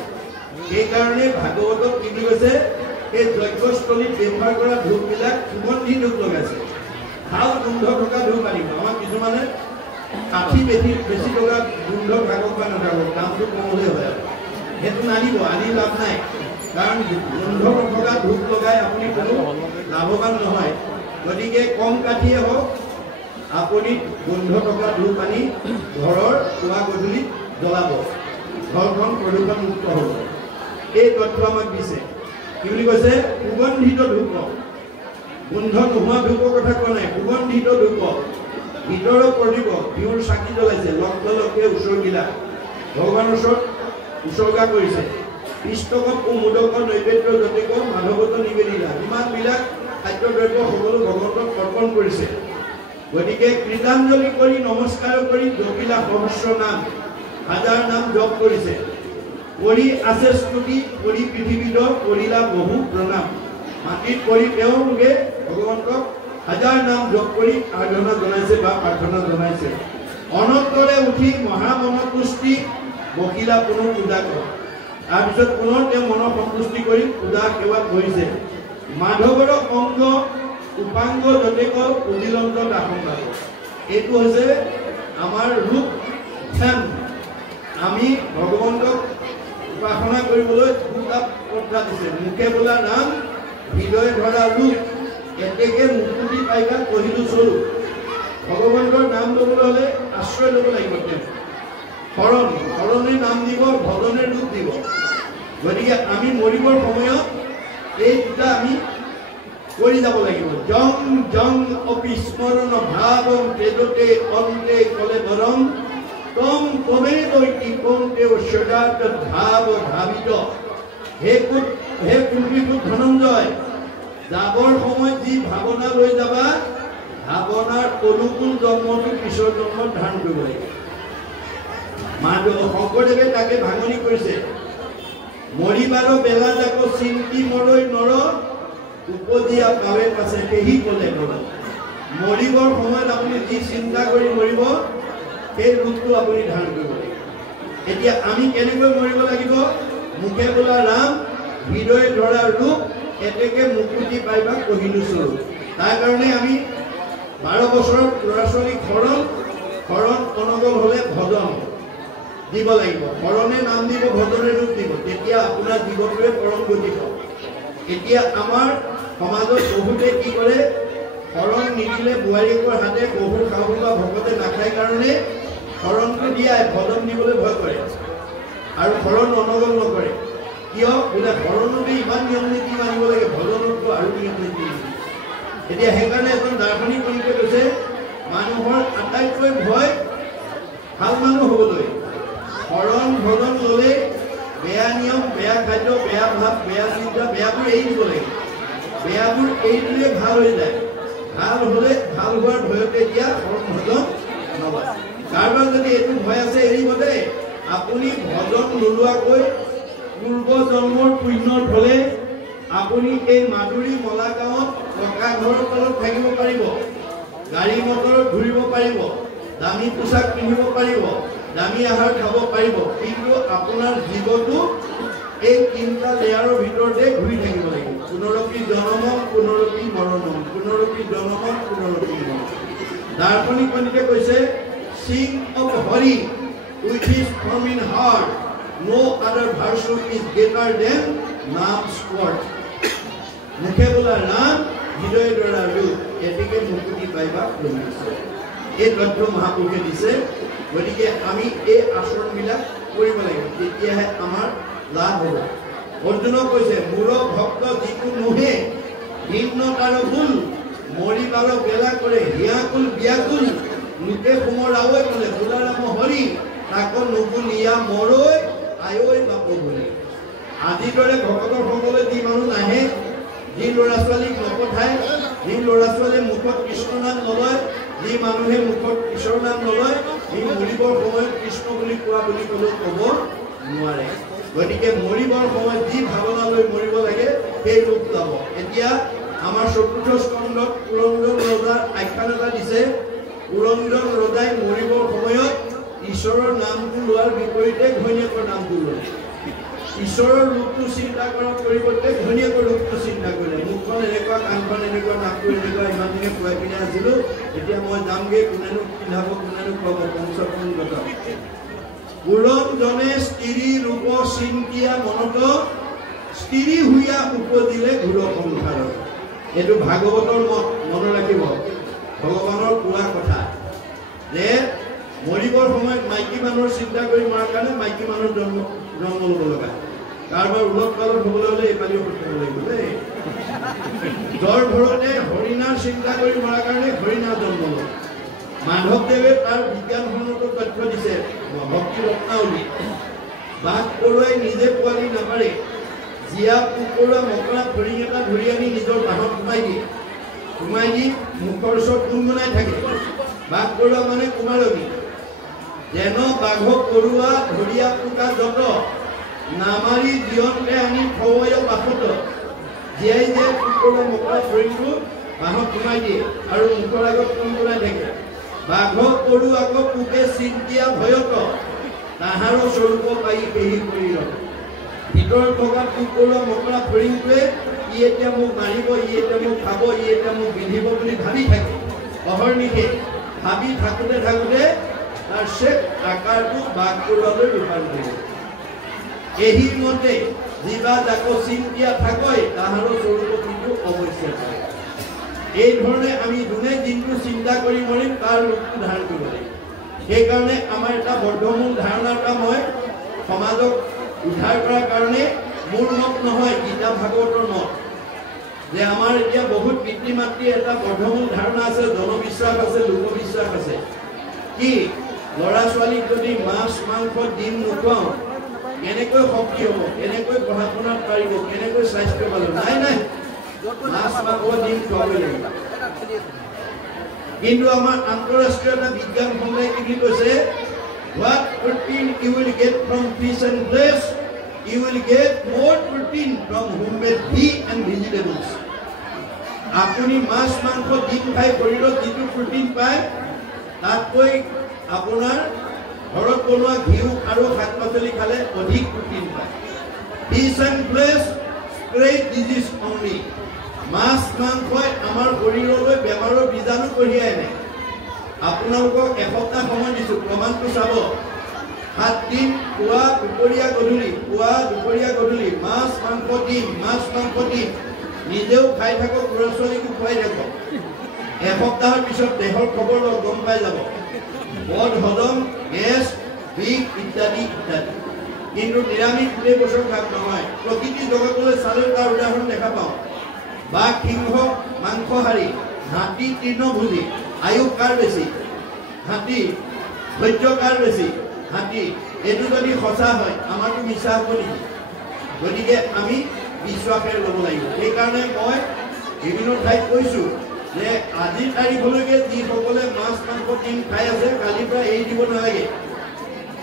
সেইকাৰণে ভাগৱতত কি কৈছে এই যজ্ঞস্থলীত ব্যৱহাৰ কৰা ধূপবিলাক সুগন্ধি ধূপ লগাইছে ভাল গোন্ধ থকা ধূপ আনিব আমাক কিছুমানে কাঠি বেছি টকা গোন্ধ থাকক বা নাথাকক দামটো কম হ'লে হয় সেইটো নানিব আনি লাভ নাই কাৰণ গোন্ধ নথকা ধূপ লগাই আপুনি কোনো লাভৱান নহয় গতিকে কম কাঠিয়ে হওক আপুনি গোন্ধ থকা ধূপ আনি ঘৰৰ পুৱা গধূলি জ্বলাব ঘৰখন প্ৰদূষণমুক্ত হ'ব এই তথ্য আমাক দিছে কি বুলি কৈছে সুগন্ধিত ধূপ গোন্ধ নোহোৱা ধূপৰ কথা কোৱা নাই সুগন্ধিত ধূপ ভিতৰৰ পৰিব ঘিউৰ চাকি জ্বলাইছে লক্ষলক্ষে উচৰ্গিলা ভগৱানৰ ওচৰত উচৰ্গা কৰিছে ইষ্টকত মোদকৰ নৈবেদ্য যতিক মাধৱত নিবেদিলা যিমানবিলাক খাদ্যদ্ৰব্য সকলো ভগৱন্তক অৰ্পণ কৰিছে গতিকে কৃতাঞ্জলি কৰি নমস্কাৰ কৰি জপিলা সহস্ৰ নাম হাজাৰ নাম জপ কৰিছে কৰি আছে স্তুতি কৰি পৃথিৱীত কৰিলা বহু প্ৰণাম মাটিত কৰি তেওঁলোকে ভগৱন্তক হাজাৰ নাম জপ কৰি আৰাধনা জনাইছে বা প্ৰাৰ্থনা জনাইছে অনন্তৰে উঠি মহামনতুষ্টি বকিলা পুনৰ পূজা কৰে তাৰপিছত পুনৰ তেওঁ মনৰ সন্তুষ্টি কৰি পূজা সেৱা কৰিছে মাধৱৰ অংগ উপাংগ যতেক পুজিলন্ত দাসংগ এইটো হৈছে আমাৰ ৰূপ ধ্যান আমি ভগৱন্তক উপাসনা কৰিবলৈ দুটা পন্থা দিছে মুখে বোলা নাম হৃদয় ধৰা ৰূপ এতেকে মুক্তি পাইবা কহিলো স্বৰূপ ভগৱন্তৰ নাম ল'বলৈ হ'লে আশ্ৰয় ল'ব লাগিব তেওঁ শৰণে নাম দিব ভজনে ৰূপ দিব গতিকে আমি মৰিবৰ সময়ত এই দুটা আমি কৰি যাব লাগিব জং জং অপি স্মৰণ ভাৱম তেজতে অন্তে কলে বৰম তম তমেদৈতি কন্তেও সদাত ভাৱ ভাবিত হে কুণ্ঠিত ধনঞ্জয় যাবৰ সময়ত যি ভাৱনা লৈ যাবা ভাৱনাৰ অনুকূল জন্মটো পিছৰ জন্মত ধাৰণ কৰিব লাগিব শংকৰদেৱে তাকে ভাঙনি কৰিছে মৰিবাৰ বেলা যাক চিন্তি মৰৈ নৰ উপজিয়া পাৱে পাছে সেহি কলে নৰ মৰিবৰ সময়ত আপুনি যি চিন্তা কৰি মৰিব সেই ৰূপটো আপুনি ধাৰণ কৰিব লাগিব এতিয়া আমি কেনেকৈ মৰিব লাগিব মুখে বোলা ৰাম হৃদয় ধৰা ৰূপ এতেকে মুকুতি পাইবা কহিলো স্বৰূপ তাৰ কাৰণে আমি 12 বছৰৰ ল'ৰা ছোৱালীক শৰণ অনগল হ'লে ভজন দিব লাগিব শৰণে নাম দিব ভজনে ৰূপ দিব তেতিয়া আপোনাৰ জীৱনটোৱে পৰম গতি পাব এতিয়া আমাৰ সমাজত বহুতে কি কৰে শৰণ নিদিলে বোৱাৰীকৰ হাতে বহু খাব বা ভকতে নাখায় কাৰণে শৰণটো দিয়াই ভজন দিবলৈ ভয় কৰে আৰু শৰণ অনগল নকৰে কিয় বোলে শৰণতে ইমান নিয়ম নীতি মানিব লাগে ভজনতকৈ আৰু নিয়ম নীতি এতিয়া সেইকাৰণে এজন দাৰ্শনিক পণ্ডিতে কৈছে মানুহৰ আটাইতকৈ ভয় ভাল মানুহ হ'বলৈ শৰণ ভজন ল'লে বেয়া নিয়ম বেয়া খাদ্য বেয়া ভাৱ বেয়া চিন্তা বেয়াবোৰ এৰি দিব লাগে বেয়াবোৰ এৰি দিলে ভাল হৈ যায় ভাল হ'লে ভাল হোৱাৰ ভয়তে এতিয়া শৰণ ভজন নলয় কাৰোবাৰ যদি এইটো ভয় আছে এৰিব দেই আপুনি ভজন নোলোৱাকৈ পূৰ্ব জন্মৰ পুণ্যৰ ফলে আপুনি এই মাদুৰী মলা গাঁৱত টকা ঘৰৰ তলত থাকিব পাৰিব গাড়ী মটৰত ঘূৰিব পাৰিব দামী পোছাক পিন্ধিব পাৰিব দামী আহাৰ খাব পাৰিব কিন্তু আপোনাৰ জীৱনটো এই তিনিটা লেয়াৰৰ ভিতৰতে ঘূৰি থাকিব লাগিব পুনৰপি জনমম পুনৰপি মৰণম পুনৰপি জনমম পুনৰপি মৰণম দাৰ্শনিক পণ্ডিতে কৈছে Singh of Hari which is from in heart no other virtue is greater than nam's word মুখে বোলা নাম হৃদয় ধৰা ৰূপ এটিকে মুক্তি পাইবা কৈছে এই তথ্য মহাপুৰুষে দিছে গতিকে আমি এই আচৰণবিলাক কৰিব লাগিব তেতিয়াহে আমাৰ লাভ হ'ব অৰ্জুনক কৈছে মোৰ ভক্ত যিটো নোহে ভিন্ন তাৰ ভুল মৰিবাৰ বেলা কৰে হিয়াকুল বিয়াকুল লোকে সোমৰাৱৈ ক'লে বোলাৰাম হৰি তাক নুবুলিয়া মৰৈ আয়ৈ বাপ বুলি আজিৰ দৰে ভকতৰ সকলে যি মানুহ নাহে যি ল'ৰা ছোৱালীক নপঠায় যি ল'ৰা ছোৱালীয়ে মুখত কৃষ্ণ নাম নলয় যি মানুহে মুখত ঈশ্বৰৰ নাম নলয় সি মৰিবৰ সময়ত কৃষ্ণ বুলি কোৱা বুলি ক'লেও ক'ব নোৱাৰে গতিকে মৰিবৰ সময়ত যি ভাৱনা লৈ মৰিব লাগে সেই ৰূপ ল'ব এতিয়া আমাৰ চতুৰ্থ স্কন্ধত পুৰন্দৰ ৰজাৰ আখ্যান এটা দিছে পুৰন্দৰ ৰজাই মৰিবৰ সময়ত ঈশ্বৰৰ নামটো লোৱাৰ বিপৰীতে ঘৈণীয়েকৰ নামটো ল'লে ঈশ্বৰৰ ৰূপটো চিন্তা কৰাৰ পৰিৱৰ্তে ঘৈণীয়েকৰ ৰূপটো চিন্তা কৰিলে মুখখন এনেকুৱা কাণখন এনেকুৱা নাকটো এনেকুৱা ইমান দিনে খুৱাই পিনে আছিলোঁ এতিয়া মই যামগৈ কোনেনো পিন্ধাব কোনেনো খুৱাব পঞ্চপন কথা পুৰঞ্জনে স্ত্ৰী ৰূপ চিন্তিয়া মনত স্ত্ৰী হুইয়া উপজিলে ঘূৰ সংসাৰত এইটো ভাগৱতৰ মত মনত ৰাখিব ভগৱানৰ পুৰা কথা যে মৰিবৰ সময়ত মাইকী মানুহৰ চিন্তা কৰি মৰাৰ কাৰণে মাইকী মানুহৰ জন্ম ল'ব লগা কাৰোবাৰ উলট পালট হ'বলৈ হ'লে এইফালে ঔষধ খাব লাগিব দেই জ্বৰ ধৰোঁতে হৰিণাৰ চিন্তা কৰি মৰাৰ কাৰণে হৰিণাৰ জন্ম ল'ল মাধৱদেৱে তাৰ বিজ্ঞানসন্মত তথ্য দিছে ভক্তি ৰত্নাৱলী বাঘ পৰুৱাই নিজে পোৱালি নাপাৰে জীয়া পোক পৰুৱা মকৰা ফৰিং এটা ধৰি আনি নিজৰ বাহত সোমাই দি মুখৰ ওচৰত গুণগুণাই থাকে বাঘ পৰুৱা মানে কুমাৰণী যেন বাঘক পৰুৱা ধৰিয়া পোকা যত নামাৰি জীৱনতে আনি খোৱাই বাসত জীয়াই জীয়াই পোক পৰুৱা মকৰা ফৰিংটো বাহত সোমাই দিয়ে আৰু মুখৰ আগত গুণগুণাই থাকে বাঘক পৰুৱাক পোকে চিন্তিয়া ভয়ত তাহাৰো স্বৰূপ পাই পেহি কৰি ৰয় ভিতৰত থকা পোক পৰুৱা মকৰা ফৰিংটোৱে ই এতিয়া মোক মাৰিব ই এতিয়া মোক খাব ই এতিয়া মোক বিন্ধিব বুলি ভাবি থাকে অহৰ্নিশে ভাবি থাকোঁতে তাৰ শেষ আকাৰটো বাঘ পৰুৱালৈ ৰূপান্তৰিত এহি মতে জীৱা যাক চিন্তিয়া থাকৈ তাহাৰো স্বৰূপ কিন্তু অৱশ্যে পায় এই ধৰণে আমি যোনে দিনটো চিন্তা কৰি মৰিম তাৰ ৰূপটো ধাৰণ কৰিব লাগিব সেইকাৰণে আমাৰ এটা বদ্ধমূল ধাৰণা এটা মই সমাজক উদ্ধাৰ কৰাৰ কাৰণে মোৰ মত নহয় গীতা ভাগৱতৰ মত যে আমাৰ এতিয়া বহুত পিতৃ মাতৃৰ এটা বদ্ধমূল ধাৰণা আছে জনবিশ্বাস আছে লোকবিশ্বাস আছে কি ল'ৰা ছোৱালীক যদি মাছ মাংস ডিম নোখোৱাওঁ কেনেকৈ শক্তি হ'ব কেনেকৈ পঢ়া শুনাত পাৰিব কেনেকৈ স্বাস্থ্য ভাল নাই মাছ মাংস ডিম খুৱাব লাগিব কিন্তু আমাৰ আন্তঃৰাষ্ট্ৰীয় এটা বিজ্ঞান সংস্থাই কি কৈছে what protein you will get from fish and flesh you will get more protein from homemade meat and vegetables আপুনি মাছ মাংস ডিম খাই শৰীৰত যিটো প্ৰটিন পায় তাতকৈ আপোনাৰ ঘৰত বনোৱা ঘিউ আৰু শাক পাচলি খালে অধিক প্ৰটিন পায় fish and flesh spread disease only মাছ মাংসই আমাৰ শৰীৰলৈ বেমাৰৰ বীজাণু কঢ়িয়াই আনে আপোনালোকক এসপ্তাহ সময় দিছোঁ প্ৰমাণটো চাব 7 দিন পুৱা দুপৰীয়া গধূলি মাছ মাংস ডিম নিজেও খাই থাকক ল'ৰা ছোৱালীকো খুৱাই থাকক এসপ্তাহৰ পিছত দেহৰ খবৰ গম পাই যাব বদ হজম গেছ বিষ ইত্যাদি কিন্তু নিৰামিষ গোটেই বছৰ খাক নহয় প্ৰকৃতি জগতলৈ চালেও তাৰ উদাহৰণ দেখা পাওঁ বাঘ সিংহ মাংসহাৰী হাতী তৃণভোজী আয়ু কাৰ বেছি হাতী ধৈৰ্য কাৰ বেছি হাতী এইটো যদি সঁচা হয় আমাৰতো মিছা হ'ব নেকি গতিকে আমি বিশ্বাসেৰে ল'ব লাগিব সেইকাৰণে মই বিভিন্ন ঠাইত কৈছোঁ যে আজিৰ তাৰিখলৈকে যিসকলে মাছ মাংস ডিম খাই আছে কালিৰ পৰা এৰি দিব নালাগে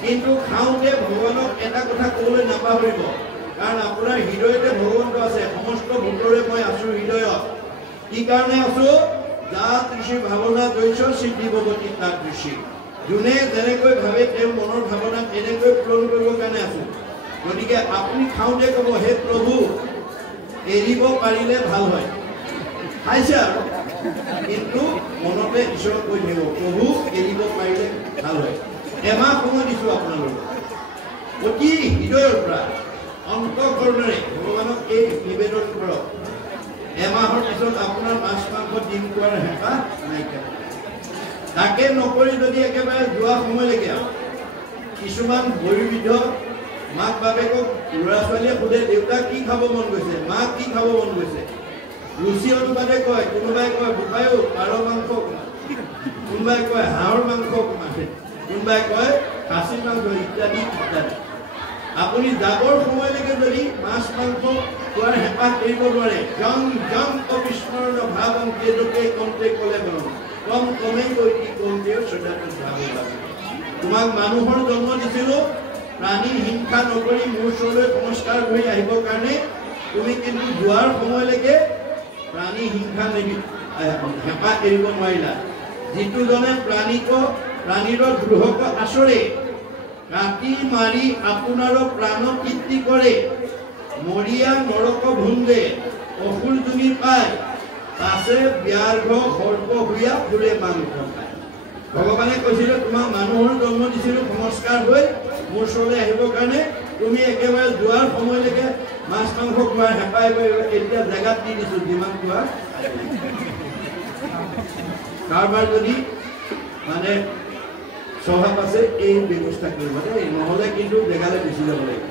কিন্তু খাওঁতে ভগৱানক এটা কথা ক'বলৈ নাপাহৰিব কাৰণ আপোনাৰ হৃদয়তে ভগৱন্ত আছে সমস্ত ভূতৰে মই আছোঁ হৃদয়ত কি কাৰণে আছোঁ যা তৃষি ভাৱনা জৈছ সিদ্ধি ভগৱতী তাৰ দৃষ্টি যোনে যেনেকৈ ভাবে তেওঁৰ মনৰ ভাৱনা তেনেকৈ পূৰণ কৰিবৰ কাৰণে আছোঁ গতিকে আপুনি খাওঁতে ক'ব হে প্ৰভু এৰিব পাৰিলে ভাল হয় খাইছে আৰু কিন্তু মনতে ঈশ্বৰক কৈ থাকিব প্ৰভু এৰিব পাৰিলে ভাল হয় এমাহ সময় দিছোঁ আপোনালোকক অতি হৃদয়ৰ পৰা অন্তঃকৰণেৰে ভগৱানক এই নিবেদন কৰক এমাহৰ পিছত আপোনাৰ মাছ মাংস ডিম খোৱাৰ হেঁপাহ নাইকিয়া তাকে নকৰি যদি একেবাৰে যোৱা সময়লৈকে কিছুমান বয়োবৃদ্ধ মাক বাপেকক ল'ৰা ছোৱালীয়ে সোধে দেউতাক কি খাব মন গৈছে মাক কি খাব মন গৈছে ৰুচি অনুপাতে কয় কোনোবাই কয় বোপায়ো পাৰ মাংস কোনোবাই কয় হাঁহৰ মাংস কোনোবাই কয় খাচী মাংস ইত্যাদি আপুনি যাবৰ সময়লৈকে যদি মাছ মাংস খোৱাৰ হেঁপাহ কৰিব নোৱাৰে জং কৃষ্ণৰ ভাৱ অংকে কমতে ক'লে কম কমেই কৈ কি কমতেও শ্ৰদ্ধাটো ভাৱ তোমাক মানুহৰ জন্ম দিছিলোঁ প্ৰাণী হিংসা নকৰি মোৰ ওচৰলৈ সংস্কাৰ কৰি আহিবৰ কাৰণে তুমি কিন্তু যোৱাৰ সময়লৈকে প্ৰাণী হিংসা হেঁপাহ এৰিব নোৱাৰিলা যিটোজনে প্ৰাণীৰ দ্ৰোহক আচৰে কাটি মাৰি আপোনাৰ প্ৰাণ কীৰ্তি কৰে মৰিয়া নৰক ভুন্দে অসুৰ জুমি পায় পাছে ব্যাঘ্ৰ সৰ্প হুয়া ফুৰে মাংস খায় ভগৱানে কৈছিলে তোমাক মানুহৰ জন্ম দিছিলোঁ সংস্কাৰ হৈ মোৰ ওচৰলৈ আহিবৰ কাৰণে তুমি একেবাৰে যোৱাৰ সময়লৈকে মাছ মাংস খোৱাৰ হেঁপাহ এতিয়া জেগাত দি দিছোঁ যিমান খোৱা কাৰোবাৰ যদি মানে স্বভাৱ আছে এই ব্যৱস্থা কৰিব দেই নহ'লে কিন্তু জেগালৈ গুচি যাব লাগিব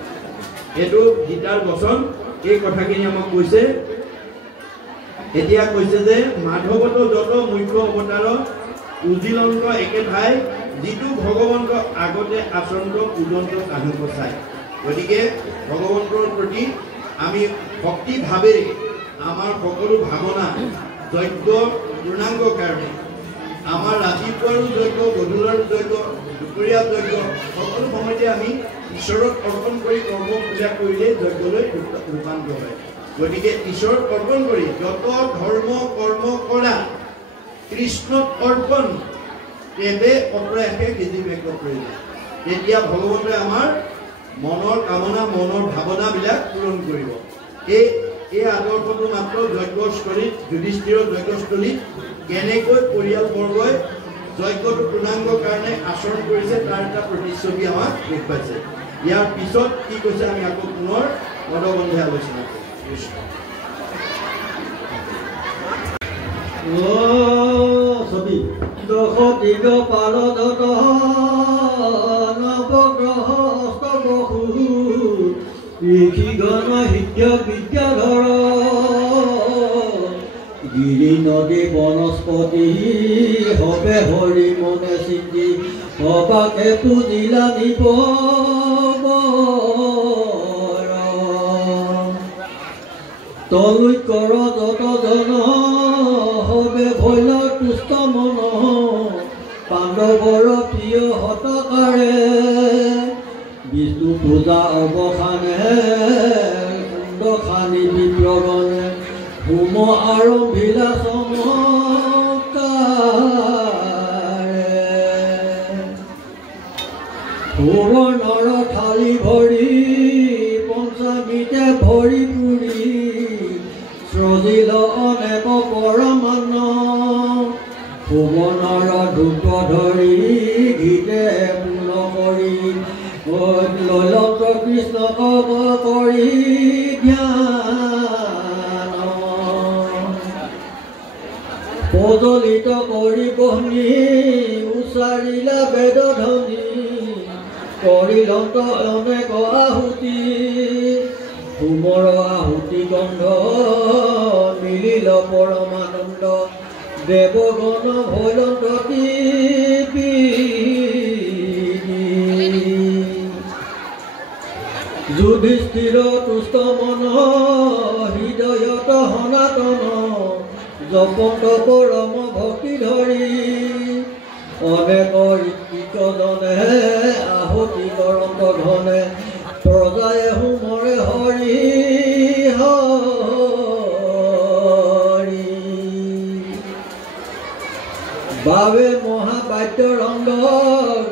এইটো গীতাৰ বচন এই কথাখিনি আমাক কৈছে এতিয়া কৈছে যে মাধৱত যত মুখ্য অৱতাৰ উজিলন্ত একে ঠাই যিটো ভগৱন্ত আগতে আচৰণ উদন্ত কাহুক চাই গতিকে ভগৱন্তৰ প্ৰতি আমি ভক্তি ভাৱেৰে আমাৰ সকলো ভাৱনা যজ্ঞ পূৰ্ণাংগ কাৰণে আমাৰ ৰাতিপুৱাৰো যজ্ঞ গধূলাৰ যজ্ঞ দুপৰীয়া যজ্ঞ সকলো সময়তে আমি ঈশ্বৰক অৰ্পণ কৰি কৰ্ম পূজা কৰিলে যজ্ঞলৈ ৰূপান্তৰ হয় গতিকে ঈশ্বৰক অৰ্পণ কৰি যত ধৰ্ম কৰ্ম কৰা কৃষ্ণক অৰ্পণ তেবে অপ্ৰয়াসে বিধিবেগ কৰিলে তেতিয়া ভগৱন্তই আমাৰ মনৰ কামনা মনৰ ভাৱনাবিলাক পূৰণ কৰিব এই আদৰ্শটো মাত্ৰ যজ্ঞস্থলীত যুধিষ্ঠিৰৰ যজ্ঞস্থলীত কেনেকৈ পৰিয়ালবৰ্গই যজ্ঞটো পূৰ্ণাংগ কাৰণে আচৰণ কৰিছে তাৰ এটা প্ৰতিচ্ছবি আমাক দেখুৱাইছে ইয়াৰ পিছত কি কৈছে আমি আকৌ পুনৰ পদবন্ধে আলোচনা কৰিম ছবি দশ দিগ পালদত নৱগ্ৰহ অষ্টবসু ঋষিগণ হিত্য বিদ্যাধৰ গিৰি নদী বনস্পতি হবে হৰি মনে চিন্তি সবাকে পুজিলা নিব তলুই কৰ যত জন হবে ভৈল তুষ্ট মন পাণ্ডৱৰ প্ৰিয় হতকাৰে বিষ্ণু পূজা অৱসানে কুণ্ড খানি বিপ্ৰগণে হোম আৰম্ভিলা চমৎকাৰে সুৱৰ্ণৰ থালি ভৰি পঞ্চামীতে ভৰি পুৰি সজিল অনেক পৰমান্ন ভুৱনৰ ধূপ ধৰি গীতে পূৰ্ণ কৰি ললত কৃষ্ণক কৰি ধ্যান প্ৰজ্বলিত কৰি বহ্নি উচ্চাৰিলা বেদ ধ্বনি কৰিলত অনেক আহুতি হোমৰ আহুতি গন্ধ মিলিল পৰমানন্দ দেৱগণ ভৈলন্ত যুধিষ্ঠিৰ তুষ্ট মন হৃদয়ত সনাতন জপন্ত পৰম ভক্তি ধৰি অনেক ঋত্বিকজনে আহুতি কৰন্ত ধনে প্ৰজায়ে হোমৰে হৰি হৰি বাবে মহাবাদ্য ৰংগ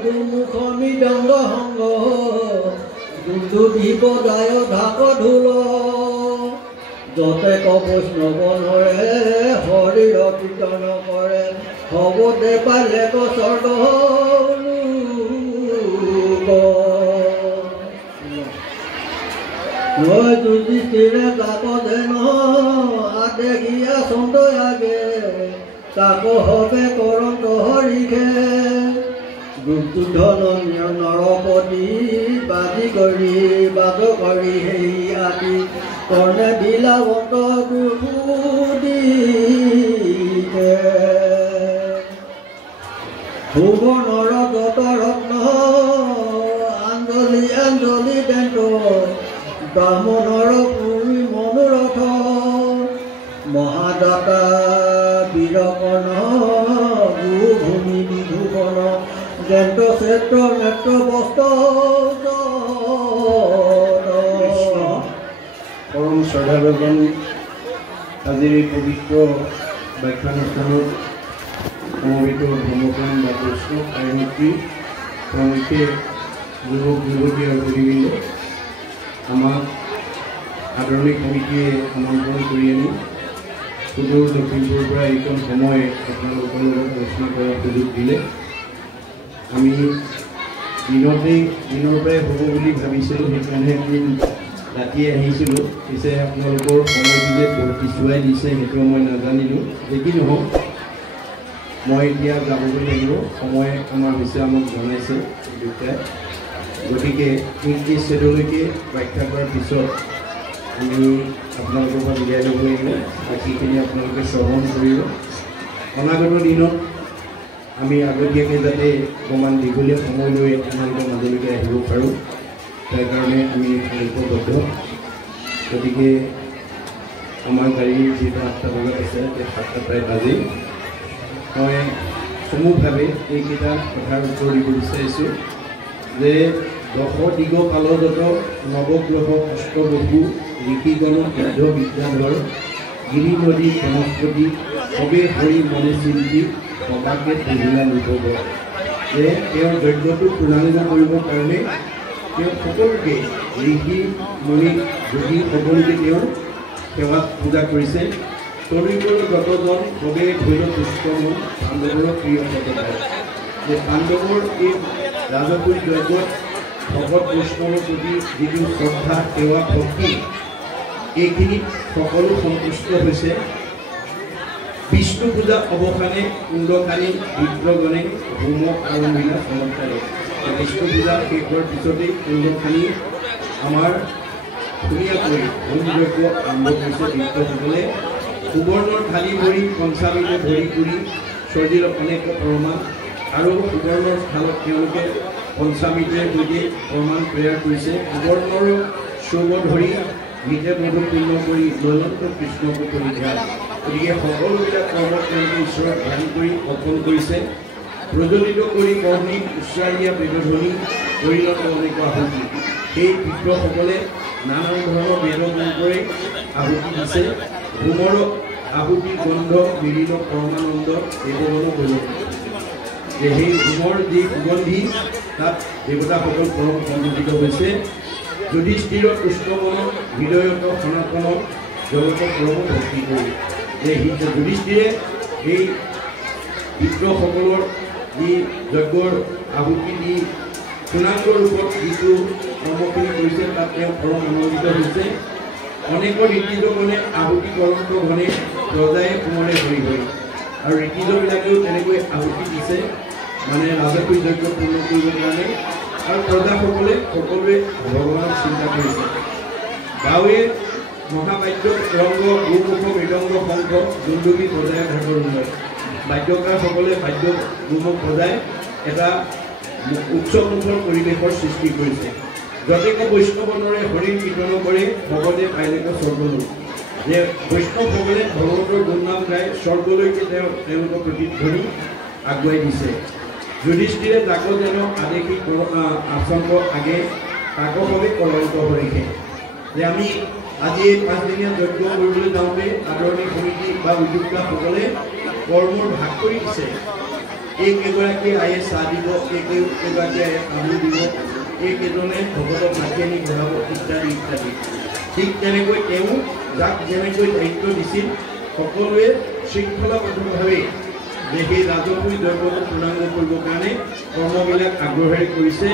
গুৰুমুখ মৃদংগ সংগ দুন্দুভি বজায় ঢাক ঢোল যতে বৈষ্ণৱৰে হৰিৰ কীৰ্তন কৰে ভগৱতে পালে স্বৰ্গ যুধিষ্ঠিৰে তাপ যেন আদেশিয়া চন্দ আগে তাক হবে কৰন্ত হৰিষে দুৰ্যোধন নৰপতি বাজি কৰি বাজ কৰি সেই আদি কৰ্ণে বিলাবন্ত দুৰ্বুদিতে ভুৱনৰ যত ৰত্ন আঞ্জলি আঞ্জলি দেন্ত ব্ৰাহ্মণৰ পুৰী মনোৰথ মহাদাতা বীৰকৰ্ণ ভূমি বিধুকৰ্ণ দেন্ত ক্ষেত্ৰ নেত্ৰ বস্ত্ৰ পৰম শ্ৰদ্ধাভাজন আজিৰ এই পবিত্ৰ ব্যাখ্যানুষ্ঠানত সমবেত ধৰ্মপ্ৰাণ বা বৈষ্ণৱ আইনত্ৰী তেওঁলোকে যুৱক যুৱতী আৰু ভগীবৃন্দ আমাক আদৰণি সমিতিয়ে আমন্ত্ৰণ কৰি আনি সুদূৰ লখিমপুৰৰ পৰা এইকণ সময় আপোনালোকৰ লগত আলোচনা কৰাৰ সুযোগ দিলে আমি দিনৰ পৰাই হ'ব বুলি ভাবিছিলোঁ সেইকাৰণে আমি ৰাতিয়ে আহিছিলোঁ পিছে আপোনালোকৰ সময়টো যে পিছুৱাই দিছে সেইটো মই নাজানিলোঁ যি কি নহওক মই এতিয়া যাবলৈ লাগিব সময় আমাৰ হৈছে আমাক জনাইছে দেউতাই গতিকে এই চেডলৈকে ব্যাখ্যা কৰাৰ পিছত আমি আপোনালোকৰ পৰা বিদায় ল'ব লাগিব। বাকীখিনি আপোনালোকে শ্ৰৱণ কৰিব। অনাগত দিনত আমি আগতীয়াকৈ যাতে অকণমান দীঘলীয়া সময় লৈ আপোনালোকৰ মাজলৈকে আহিব পাৰোঁ, তাৰ কাৰণে আমি সংকল্পবদ্ধ। গতিকে আমাৰ গাড়ী যিহেতু 8টা বজাত আছে, 7টা প্ৰায় বাজেই। মই চমুভাৱে এইকেইটা কথাৰ উত্তৰ দিব বিচাৰিছোঁ যে দশ দিগ কালজত নৱগ্ৰহ অষ্টবসু ঋষিগণ সিদ্ধ বিদ্যাধৰ গিৰি নদী বনস্পতি সবে হৰি মনে শিল্পী সবাকে পহিলা নিব যে তেওঁৰ যজ্ঞটো পূৰ্ণাঙ্গ কৰিবৰ কাৰণে তেওঁ সকলোকে ঋষি মণি যোগী সকলোকে তেওঁ সেৱাত পূজা কৰিছে। তৰুণৰ যতজন সবে ধৈৰ্য পুষ্পম পাণ্ডৱৰ প্ৰিয় পদকাৰ যে পাণ্ডৱৰ এই ৰাজপুৰী যজ্ঞত ভগত বৈষ্ণৱৰ প্ৰতি যিটো শ্ৰদ্ধা সেৱা ভক্তি এইখিনিত সকলো সন্তুষ্ট হৈছে। বিষ্ণু পূজা অৱসানে কুণ্ডকালী বিদ্ৰগণে হোম আৰম্ভিলা চমৎকাৰে বিষ্ণু পূজা শেষ হোৱাৰ পিছতেই কুণ্ডকালী আমাৰ ধুনীয়াকৈ হোম যজ্ঞ আৰম্ভ কৰিছে। বিদ্ৰসকলে সুবৰ্ণৰ থালি ভৰি পঞ্চামৃতে ভৰি কৰি স্বৰ্গীৰ অনেক প্ৰমাণ আৰু সুবৰ্ণৰ স্থানত তেওঁলোকে পঞ্চামৃতেৰে সৈতে প্ৰমাণ তৈয়াৰ কৰিছে। সুবৰ্ণৰ চৌব ধৰি মৃতে মধু পূৰ্ণ কৰি জয়ন্ত কৃষ্ণক কৰি ধ্যান। গতিকে সকলোবিলাক কৰ্মত তেওঁলোকে ঈশ্বৰক ধ্যান কৰি অৰ্পণ কৰিছে। প্ৰজ্বলিত কৰি কৰ্ণী উচ্চাৰীয়া বেদধ্বনি পৰিণত অনেক আহুতি। সেই বিদ্ৰসকলে নানা ধৰণৰ বেদ মন্ত্ৰৰে আহুতি দিছে। হোমৰ আহুতি গন্ধ মিলিত পৰমানন্দ দেৱগণ গৌৰৱ যে সেই হোমৰ যি সুগন্ধি তাত দেৱতাসকল পৰম সন্মোহিত হৈছে। যুধিষ্ঠিৰ পুষ্পবন হৃদয়ত সনাতন জগত পৰম ভক্তি কৰি যে যুধিষ্ঠিৰে এই বিদ্ৰসকলৰ যি যজ্ঞৰ আহুতি দি পূৰ্ণাংগ ৰূপত যিটো কৰ্মখিনি কৰিছে তাত তেওঁ পৰম আনন্দিত হৈছে। অনেক ঋতুজগণে আহুতি কৰন্ত ঘনে ৰজাই কোমলে ভৰি ভৰি আৰু ঋতুজবিলাকেও তেনেকৈ আহুতি দিছে, মানে ৰাজকীয় যজ্ঞ পূৰ্ণ কৰিবৰ কাৰণে। আৰু প্ৰজাসকলে সকলোৱে ভগৱানক চিন্তা কৰিছে। গাঁৱে মহাবাদ্য ৰংগ গোমুখ মৃদংগ শংখ দুন্দুবি বজাই ভাগৰ উন্নয় বাদ্যকাৰসকলে বাদ্য গোমুখ বজাই এটা উৎসৱমুখৰ পৰিৱেশৰ সৃষ্টি কৰিছে। যতেক বৈষ্ণৱনৰে হৰিৰ কীৰ্তন কৰে ভগতে পাইলেক স্বৰ্গলৈ যে বৈষ্ণৱসকলে ভগৱতৰ গুণনাম গাই স্বৰ্গলৈকে তেওঁলোকৰ প্ৰতিধ্বনি আগুৱাই দিছে। যুধিষ্ঠিৰে তাকো যেন আদেশী আচংক আগে তাকো সবে কলংক হৰিষে যে আমি আজি এই 5 দিনীয়া যজ্ঞ কৰিবলৈ যাওঁতে আদৰণি সমিতি বা উদ্যোক্তাসকলে কৰ্মৰ ভাগ কৰি দিছে। এইকেইগৰাকীয়ে আয়ে চাহ দিব, এইকেইগৰাকীয়ে আয়ে তামোল দিব, এইকেইজনে ভগতক মাতি আনি ঘূৰাব ইত্যাদি ইত্যাদি। ঠিক তেনেকৈ তেওঁ যাক যেনেকৈ দায়িত্ব দিছিল সকলোৱে শৃংখলাবদ্ধভাৱে যে সেই ৰাজকীয় যজ্ঞটো পূৰ্ণাংগ কৰিবৰ কাৰণে কৰ্মবিলাক আগ্ৰহেৰে কৰিছে।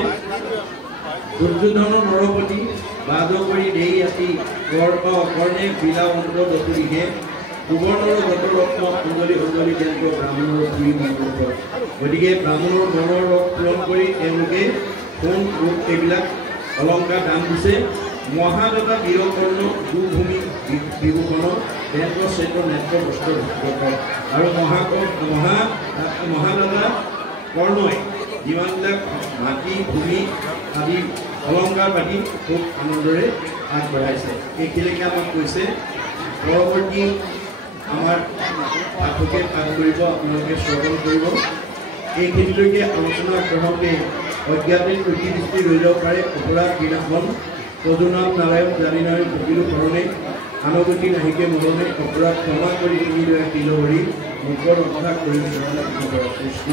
দুৰ্যোধনৰ নৰপতি বাদ কৰি দেই আতি কৰ্ণে বিলা অন্ত দতুৰিহে সুবৰ্ণৰ যত ৰত্ন অঞ্জলি অঞ্জলি কেন্দ্ৰ ব্ৰাহ্মণৰ পুৰী মন্ত্ৰ। গতিকে ব্ৰাহ্মণৰ মনৰ ৰস পূৰণ কৰি তেওঁলোকে সোণ ৰূপ এইবিলাক অলংকাৰ দান দিছে। মহাদাতা বীৰকৰ্ণ দুভূমি বিভূষণ নেত্ৰ চৈত্ৰ নেত্ৰ বস্ত্ৰ আৰু মহাদাতা কৰ্ণই যিমানবিলাক মাটি ভূমি আদি অলংকাৰ পাতি খুব আনন্দৰে আগবঢ়াইছে। এইখিনিকে আমাক কৈছে। পৰৱৰ্তী আমাৰ পাঠকে পাঠ কৰিব, আপোনালোকে শ্ৰৱণ কৰিব। এইখিনিলৈকে আলোচনা কৰোঁতে অজ্ঞাতে প্ৰতিদৃষ্টি ৰৈ যাব পাৰে। অপৰাধ বিনাশন পদুনাম নাৰায়ণ জানি নাৰায়ণ প্ৰতিলো ধৰণে আনুগতি নাহিকে মৰণে অপৰাধ ক্ষমা কৰি তুমি লৈ তিলহৰি মুখৰ কথা কৰি কৃষ্ণ।